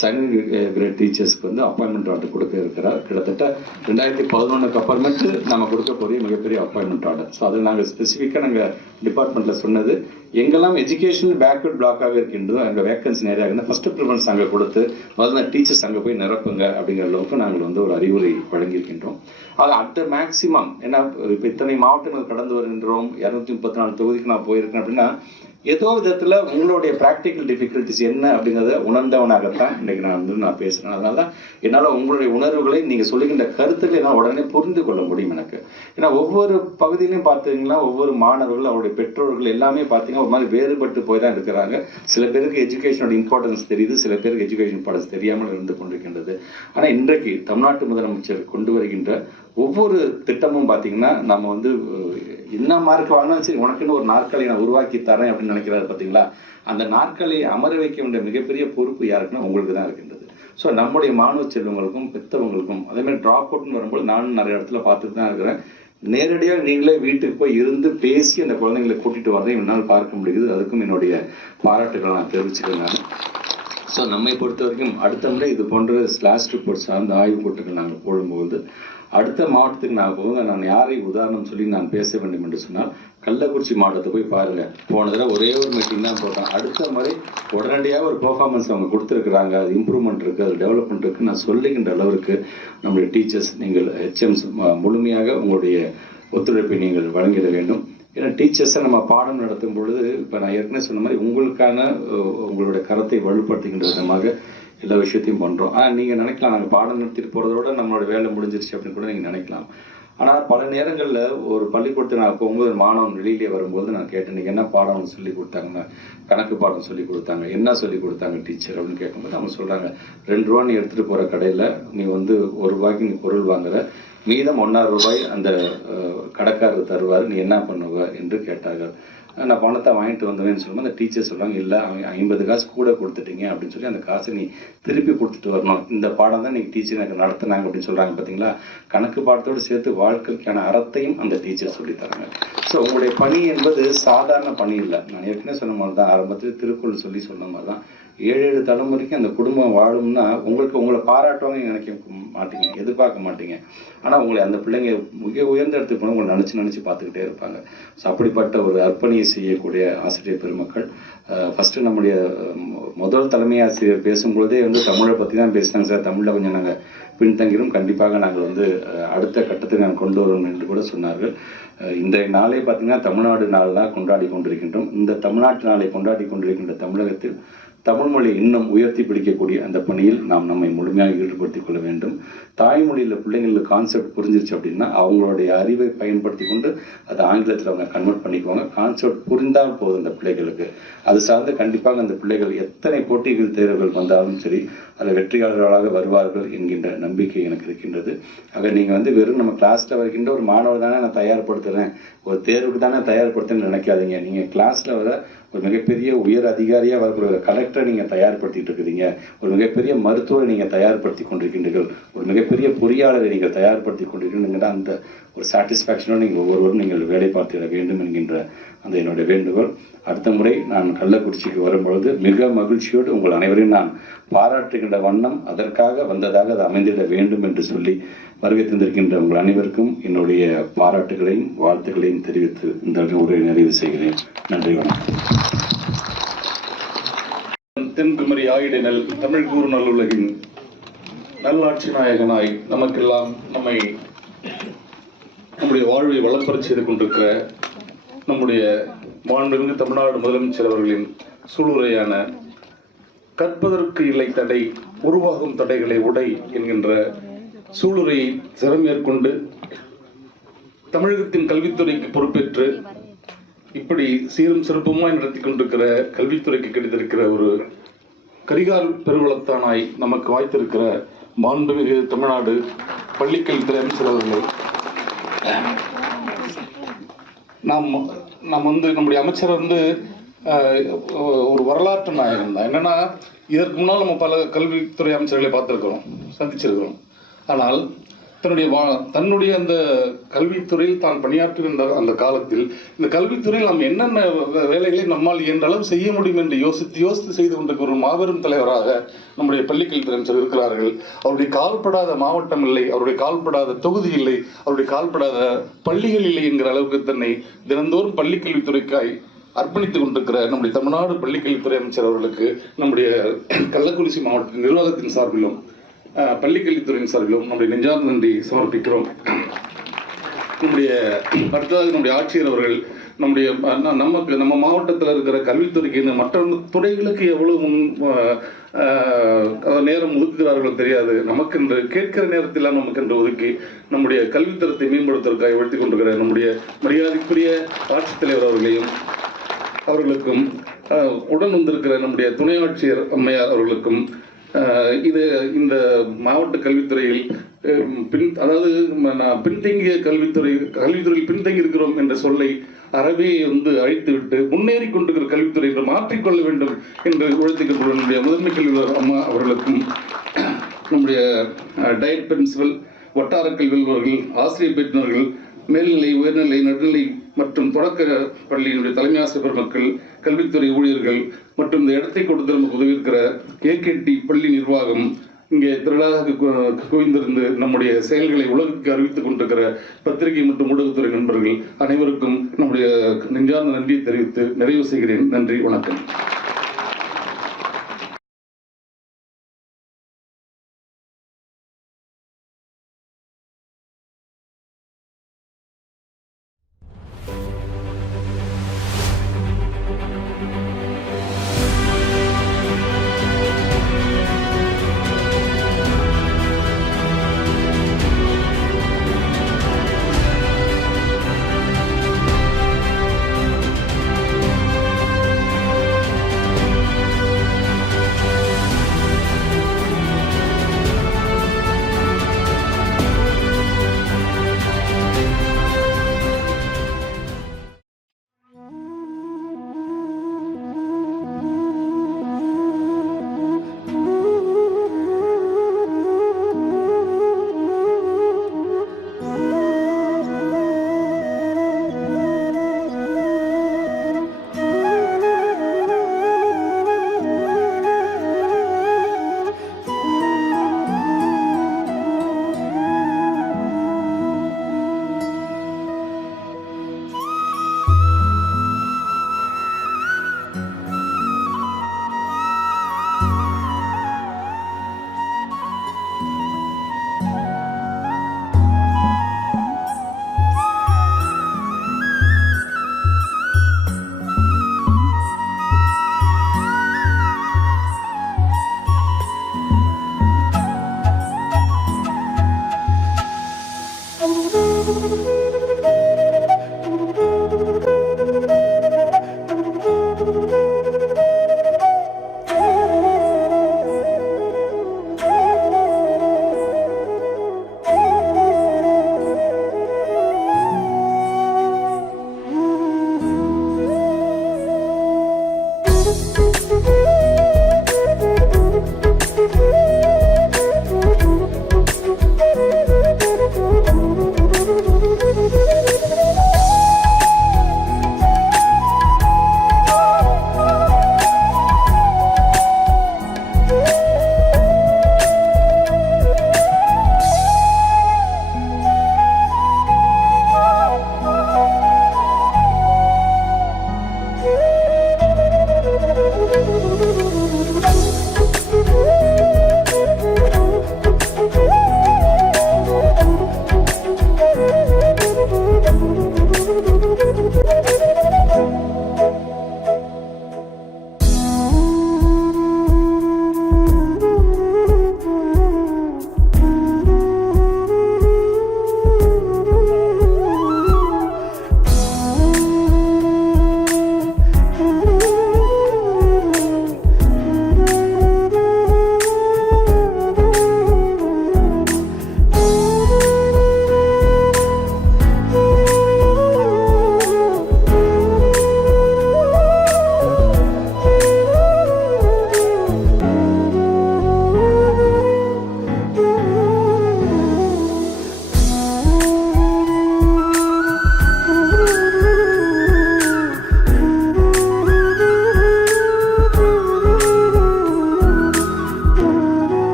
செகண்ட் கிரேட் டீச்சர்ஸ்க்கு வந்து அப்பாயின்மெண்ட் ஆர்டர் கொடுக்க இருக்கிறார். கிட்டத்தட்ட 2011க்கு அப்புறமேட்டு நம்ம கொடுக்க போகிற மிகப்பெரிய அப்பாயின்மெண்ட் ஆர்டர். ஸோ அதில் நாங்கள் ஸ்பெசிஃபிக்காக நாங்கள் டிபார்ட்மெண்ட்டில் சொன்னது, எங்கெல்லாம் எஜுகேஷனல் பேக்வர்ட் பிளாக்காக இருக்கின்றதோ அங்கே வேக்கன்சி நிறையா இருந்தால் ஃபர்ஸ்ட் ப்ரிஃபரன்ஸ் அங்கே கொடுத்து முதல்ல டீச்சர்ஸ் அங்கே போய் நிரப்புங்க அப்படிங்கிற அளவுக்கு நாங்கள் வந்து ஒரு அறிவுரை வழங்கியிருக்கின்றோம். அது அட் த மேக்சிமம், ஏன்னா இப்போ இத்தனை மாவட்டங்கள் கடந்து வருகின்றோம், 234 தொகுதிக்கு நான் போயிருக்கேன் அப்படின்னா ஏதோ விதத்தில் உங்களுடைய ப்ராக்டிக்கல் டிஃபிகல்ட்டிஸ் என்ன அப்படிங்கிறத உணர்ந்தவனாகத்தான் இன்றைக்கி நான் பேசுகிறேன். அதனால தான் என்னால் உங்களுடைய உணர்வுகளை நீங்கள் சொல்லுகின்ற கருத்துக்களை என்னால் உடனே புரிந்து கொள்ள முடியும் எனக்கு. ஏன்னா ஒவ்வொரு பகுதியிலையும் பார்த்தீங்கன்னா ஒவ்வொரு மாணவர்கள், அவருடைய பெற்றோர்கள் எல்லாமே பார்த்தீங்கன்னா ஒரு மாதிரி வேறுபட்டு போய் தான் இருக்கிறாங்க. சில பேருக்கு எஜுகேஷனோட இம்பார்ட்டன்ஸ் தெரியுது, சில பேருக்கு எஜுகேஷன் இம்பார்ட்டன்ஸ் தெரியாமல் இருந்து கொண்டிருக்கின்றது. ஆனால் இன்றைக்கு தமிழ்நாட்டு முதலமைச்சர் கொண்டு வருகின்ற ஒவ்வொரு திட்டமும் பார்த்தீங்கன்னா நம்ம வந்து என்ன மார்க் வாங்கினாலும் சரி உனக்குன்னு ஒரு நாற்காலியை நான் உருவாக்கி தரேன் அப்படின்னு நினைக்கிறாரு பார்த்தீங்களா. அந்த நாற்காலியை அமர வைக்க வேண்டிய மிகப்பெரிய பொறுப்பு யாருக்குன்னா உங்களுக்கு தான் இருக்கின்றது. ஸோ நம்முடைய மாணவ செல்வங்களுக்கும் பெற்றவங்களுக்கும் அதேமாதிரி ட்ராப் அவுட்னு வரும்போது நானும் நிறைய இடத்துல பார்த்துட்டு தான் இருக்கிறேன். நேரடியாக நீங்களே வீட்டுக்கு போய் இருந்து பேசி அந்த குழந்தைங்களை கூட்டிட்டு வரதை என்னால் பார்க்க முடியுது. அதுக்கும் என்னுடைய பாராட்டுகளை நான் தெரிவிச்சுக்கிறேன். ஸோ நம்மை பொறுத்த வரைக்கும் அடுத்த முறை இது போன்ற ஸ்லாஷ் ரிப்போர்ட் சார்ந்த ஆய்வு கூட்டங்கள் நாங்கள் போடும்போது அடுத்த மாவட்டத்துக்கு நான் போகுங்க, நான் யாரை உதாரணம் சொல்லி நான் பேச வேண்டும் என்று சொன்னால் கள்ளக்குறிச்சி மாவட்டத்தை போய் பாருங்கள். போன தடவை ஒரே ஒரு மீட்டிங் தான் போட்டேன். அடுத்த முறை உடனடியாக ஒரு பெர்ஃபார்மன்ஸ் அவங்க கொடுத்துருக்குறாங்க, அது இம்ப்ரூவ்மெண்ட் இருக்குது, அது டெவலப்மெண்ட் இருக்குது. நான் சொல்லுகின்ற அளவுக்கு நம்முடைய டீச்சர்ஸ், நீங்கள் ஹெச்எம்ஸ் முழுமையாக உங்களுடைய ஒத்துழைப்பை நீங்கள் வழங்கிட வேண்டும். ஏன்னா டீச்சர்ஸை நம்ம பாடம் நடத்தும் பொழுது இப்போ நான் ஏற்கனவே சொன்ன மாதிரி உங்களுடைய கரத்தை வலுப்படுத்துகின்ற விதமாக எல்லா விஷயத்தையும் பண்ணுறோம். ஆனால் நீங்கள் நினைக்கலாம் நாங்கள் பாடம் நடத்திட்டு போகிறதோட நம்மளோட வேலை முடிஞ்சிருச்சு அப்படின்னு கூட நீங்கள் நினைக்கலாம். ஆனால் பல நேரங்களில் ஒரு பள்ளிக்கூடத்தை நான் போகும்போது மாணவன் வெளியிலே வரும்போது நான் கேட்டேன், நீங்கள் என்ன பாடம் சொல்லி கொடுத்தாங்கன்னா கணக்கு பாடம் சொல்லி கொடுத்தாங்க, என்ன சொல்லி கொடுத்தாங்க டீச்சர் அப்படின்னு கேட்கும்போது அவங்க சொல்கிறாங்க, 2 ரூபா நீ எடுத்துகிட்டு போகிற கடையில் நீ வந்து 1 ரூபாய்க்கு நீ பொருள் வாங்குற, மீதம் 1.5 ரூபாய் அந்த கடைக்காரர் தருவார், நீ என்ன பண்ணுவ என்று கேட்டார்கள். நான் பணத்தை வாங்கிட்டு வந்தேன்னு சொல்லும்போது அந்த டீச்சர் சொல்கிறாங்க, இல்லை அவங்க 50 காசு கூட கொடுத்துட்டீங்க அப்படின்னு சொல்லி அந்த காசை நீ திருப்பி கொடுத்துட்டு வரணும், இந்த பாடம் தான் நீங்கள் டீச்சர் எனக்கு நடத்துனாங்க அப்படின்னு சொல்கிறாங்க. பார்த்தீங்களா, கணக்கு பாடத்தோடு சேர்த்து வாழ்க்கைக்கான அறத்தையும் அந்த டீச்சர் சொல்லித்தராங்க. ஸோ உங்களுடைய பணி என்பது சாதாரண பணி இல்லை. நான் ஏற்கனவே சொன்ன மாதிரி தான், ஆரம்பத்தில் திருக்குறள் சொல்லி சொன்ன மாதிரி தான், 7 தலைமுறைக்கு அந்த குடும்பம் வாழும்னா உங்களை பாராட்டுவாங்க நினைக்க மாட்டீங்க, எதிர்பார்க்க மாட்டீங்க. ஆனால் உங்களை அந்த பிள்ளைங்க மிக உயர்ந்த இடத்துக்கு போனால் உங்களை நினச்சி பார்த்துக்கிட்டே இருப்பாங்க. ஸோ அப்படிப்பட்ட ஒரு அர்ப்பணியை செய்யக்கூடிய ஆசிரியர் பெருமக்கள். ஃபஸ்ட்டு நம்முடைய முதல் தலைமை ஆசிரியர் பேசும்பொழுதே தமிழை பற்றி தான் பேசினாங்க. சார், தமிழில் கொஞ்சம் நாங்கள் பின்தங்கிடும், கண்டிப்பாக நாங்கள் அடுத்த கட்டத்துக்கு நாங்கள் கொண்டு வரோம் என்று கூட சொன்னார்கள். இந்த நாளே பார்த்தீங்கன்னா தமிழ்நாடு நாள் தான் கொண்டாடி கொண்டிருக்கின்றோம். இந்த தமிழ்நாட்டு நாளை கொண்டாடி கொண்டிருக்கின்ற தமிழகத்தில் தமிழ் மொழி இன்னும் உயர்த்தி பிடிக்கக்கூடிய அந்த பணியில் நாம் நம்மை முழுமையாக ஈடுபடுத்திக் கொள்ள வேண்டும். தாய்மொழியில் பிள்ளைங்களுக்கு கான்செப்ட் புரிஞ்சிருச்சு அப்படின்னா அவங்களுடைய அறிவை பயன்படுத்தி கொண்டு அதை ஆங்கிலத்தில் அவங்க கன்வெர்ட் பண்ணிக்குவாங்க. கான்செப்ட் புரிந்தால் போதும் அந்த பிள்ளைகளுக்கு. அது சார்ந்து கண்டிப்பாக அந்த பிள்ளைகள் எத்தனை போட்டிகள் தேர்வுகள் வந்தாலும் சரி அதில் வெற்றியாளர்களாக வருவார்கள் என்கின்ற நம்பிக்கை எனக்கு இருக்கின்றது. ஆக நீங்கள் வெறும் நம்ம கிளாஸில் வருகின்ற ஒரு மாணவர் தானே நான் தயார்படுத்துகிறேன், ஒரு தேர்வுக்கு தானே தயார்படுத்துன்னு நினைக்காதீங்க. நீங்கள் கிளாஸில் வர ஒரு மிகப்பெரிய உயர் அதிகாரியாக வரக்கூடிய கலெக்டரை நீங்கள் தயார்படுத்திட்டு இருக்கிறீங்க, ஒரு மிகப்பெரிய மருத்துவரை நீங்கள் தயார்படுத்தி கொண்டிருக்கின்றீர்கள், ஒரு மிகப்பெரிய பொறியாளரை நீங்கள் தயார்படுத்தி கொண்டிருக்கிறீங்க. அந்த ஒரு சாட்டிஸ்ஃபேக்ஷனோடு நீங்கள் ஒவ்வொருவரும் நீங்கள் வேலை பார்த்திட வேண்டும் என்கின்ற அந்த என்னுடைய வேண்டுகோள். அடுத்த முறை நான் கள்ளக்குறிச்சிக்கு வரும்பொழுது மிக மகிழ்ச்சியோடு உங்கள் அனைவரையும் நான் பாராட்டுகின்ற வண்ணம் அதற்காக வந்ததாக அது அமைந்திட வேண்டும் என்று சொல்லி வருகை தந்திருக்கின்ற உங்கள் அனைவருக்கும் என்னுடைய பாராட்டுகளையும் வாழ்த்துக்களையும் தெரிவித்து இந்த உரையை நிறைவு செய்கிறேன். நன்றி, வணக்கம். தென்குமரி ஆயிடனல் தமிழ் கூறு நல்லுலகின் நல்லாட்சி நாயகனாய் நமக்கெல்லாம் நம்முடைய வாழ்வை வளம்பெறச் செய்து கொண்டிருக்கிற நம்முடைய மாண்புமிகு தமிழ்நாடு முதலமைச்சர் அவர்களின் சூளுரையான கற்பதற்கு இல்லை தடை, உருவாகும் தடைகளை உடை என்கின்ற சூளுரையை சிறமேற்கொண்டு தமிழகத்தின் கல்வித்துறைக்கு பொறுப்பேற்று இப்படி சீரும் சிறப்புமாய் நடத்தி கொண்டிருக்கிற கல்வித்துறைக்கு கிடைத்திருக்கிற ஒரு கரிகால் பெருவளத்தானாய் நமக்கு வாய்த்திருக்கிற மாண்புமிகு தமிழ்நாடு பள்ளிக்கல்வித்துறை அமைச்சர் அவர்களே, நாம் நம்முடைய அமைச்சர் ஒரு வரலாற்று நாயகன் தான். என்னன்னா, இதற்கு முன்னால் நம்ம பல கல்வித்துறை அமைச்சர்களை பார்த்துருக்கிறோம், சந்திச்சிருக்கிறோம். ஆனால் தன்னுடைய அந்த கல்வித்துறையில் தான் பணியாற்றுகின்ற அந்த காலத்தில் இந்த கல்வித்துறையில் நாம் என்னென்ன வேலைகளை நம்மால் இயன்ற அளவு செய்ய முடியும் என்று யோசித்து செய்து கொண்டிருக்கிற ஒரு மாபெரும் தலைவராக நம்முடைய பள்ளிக்கல்வித்துறை அமைச்சர் இருக்கிறார்கள். அவருடைய கால்படாத மாவட்டம் இல்லை, அவருடைய கால்படாத தொகுதி இல்லை, அவருடைய கால்படாத பள்ளிகள் இல்லை என்கிற அளவுக்கு தன்னை தினந்தோறும் பள்ளிக்கல்வித்துறைக்காய் அர்ப்பணித்துக் கொண்டிருக்கிற நம்முடைய தமிழ்நாடு பள்ளிக்கல்வித்துறை அமைச்சர் அவர்களுக்கு நம்முடைய கள்ளக்குறிச்சி மாவட்ட நிர்வாகத்தின் சார்பிலும் பள்ளிக்கல்வித்துறையின் சார்பிலும் நம்முடைய நெஞ்சார்ந்த நன்றி சமர்ப்பிக்கிறோம். அடுத்ததாக நம்முடைய ஆட்சியர் அவர்கள் நம்ம மாவட்டத்தில் இருக்கிற கல்வித்துறைக்கு மற்ற துறைகளுக்கு எவ்வளவு நேரம் ஒதுக்குகிறார்களோ தெரியாது, நமக்கென்று கேட்கிற நேரத்தில் நமக்கென்று ஒதுக்கி நம்முடைய கல்வித்தரத்தை மேம்படுத்துவதற்காக உழைத்துக் கொண்டிருக்கிற நம்முடைய மரியாதைக்குரிய ஆட்சித்தலைவர் அவர்களுக்கும் உடன் வந்திருக்கிற நம்முடைய துணை ஆட்சியர் அம்மையார் அவர்களுக்கும் இந்த மாவட்ட கல்வித்துறையில் பின்தங்கிய கல்வித்துறையில் பின்தங்கி இருக்கிறோம் என்ற சொல்லை அறவே அழைத்துவிட்டு முன்னேறி கொண்டிருக்கிற கல்வித்துறை என்று மாற்றிக்கொள்ள வேண்டும் என்று உழைத்துக்கின்ற நம்முடைய முதன்மை கல்வியாளர் அம்மா அவர்களுக்கும் நம்முடைய டயட் பிரின்சிபல், வட்டார கல்வி அலுவலர்கள், ஆசிரியர் பயிற்றுனர்கள், மேல்நிலை, உயர்நிலை, நடுநிலை மற்றும் தொடக்க பள்ளியினுடைய தலைமை ஆசிரியர் பெருமக்கள், கல்வித்துறை ஊழியர்கள் மற்றும் இந்த இடத்தை கொடுத்து நமக்கு உதவியிருக்கிற AKT பள்ளி நிர்வாகம், இங்கே திரளாக குவிந்திருந்து நம்முடைய செயல்களை உலகுக்கு அறிவித்துக் கொண்டிருக்கிற பத்திரிகை மற்றும் ஊடகத்துறை நண்பர்கள் அனைவருக்கும் நம்முடைய நெஞ்சார்ந்த நன்றியை தெரிவித்து நிறைவு செய்கிறேன். நன்றி, வணக்கம்.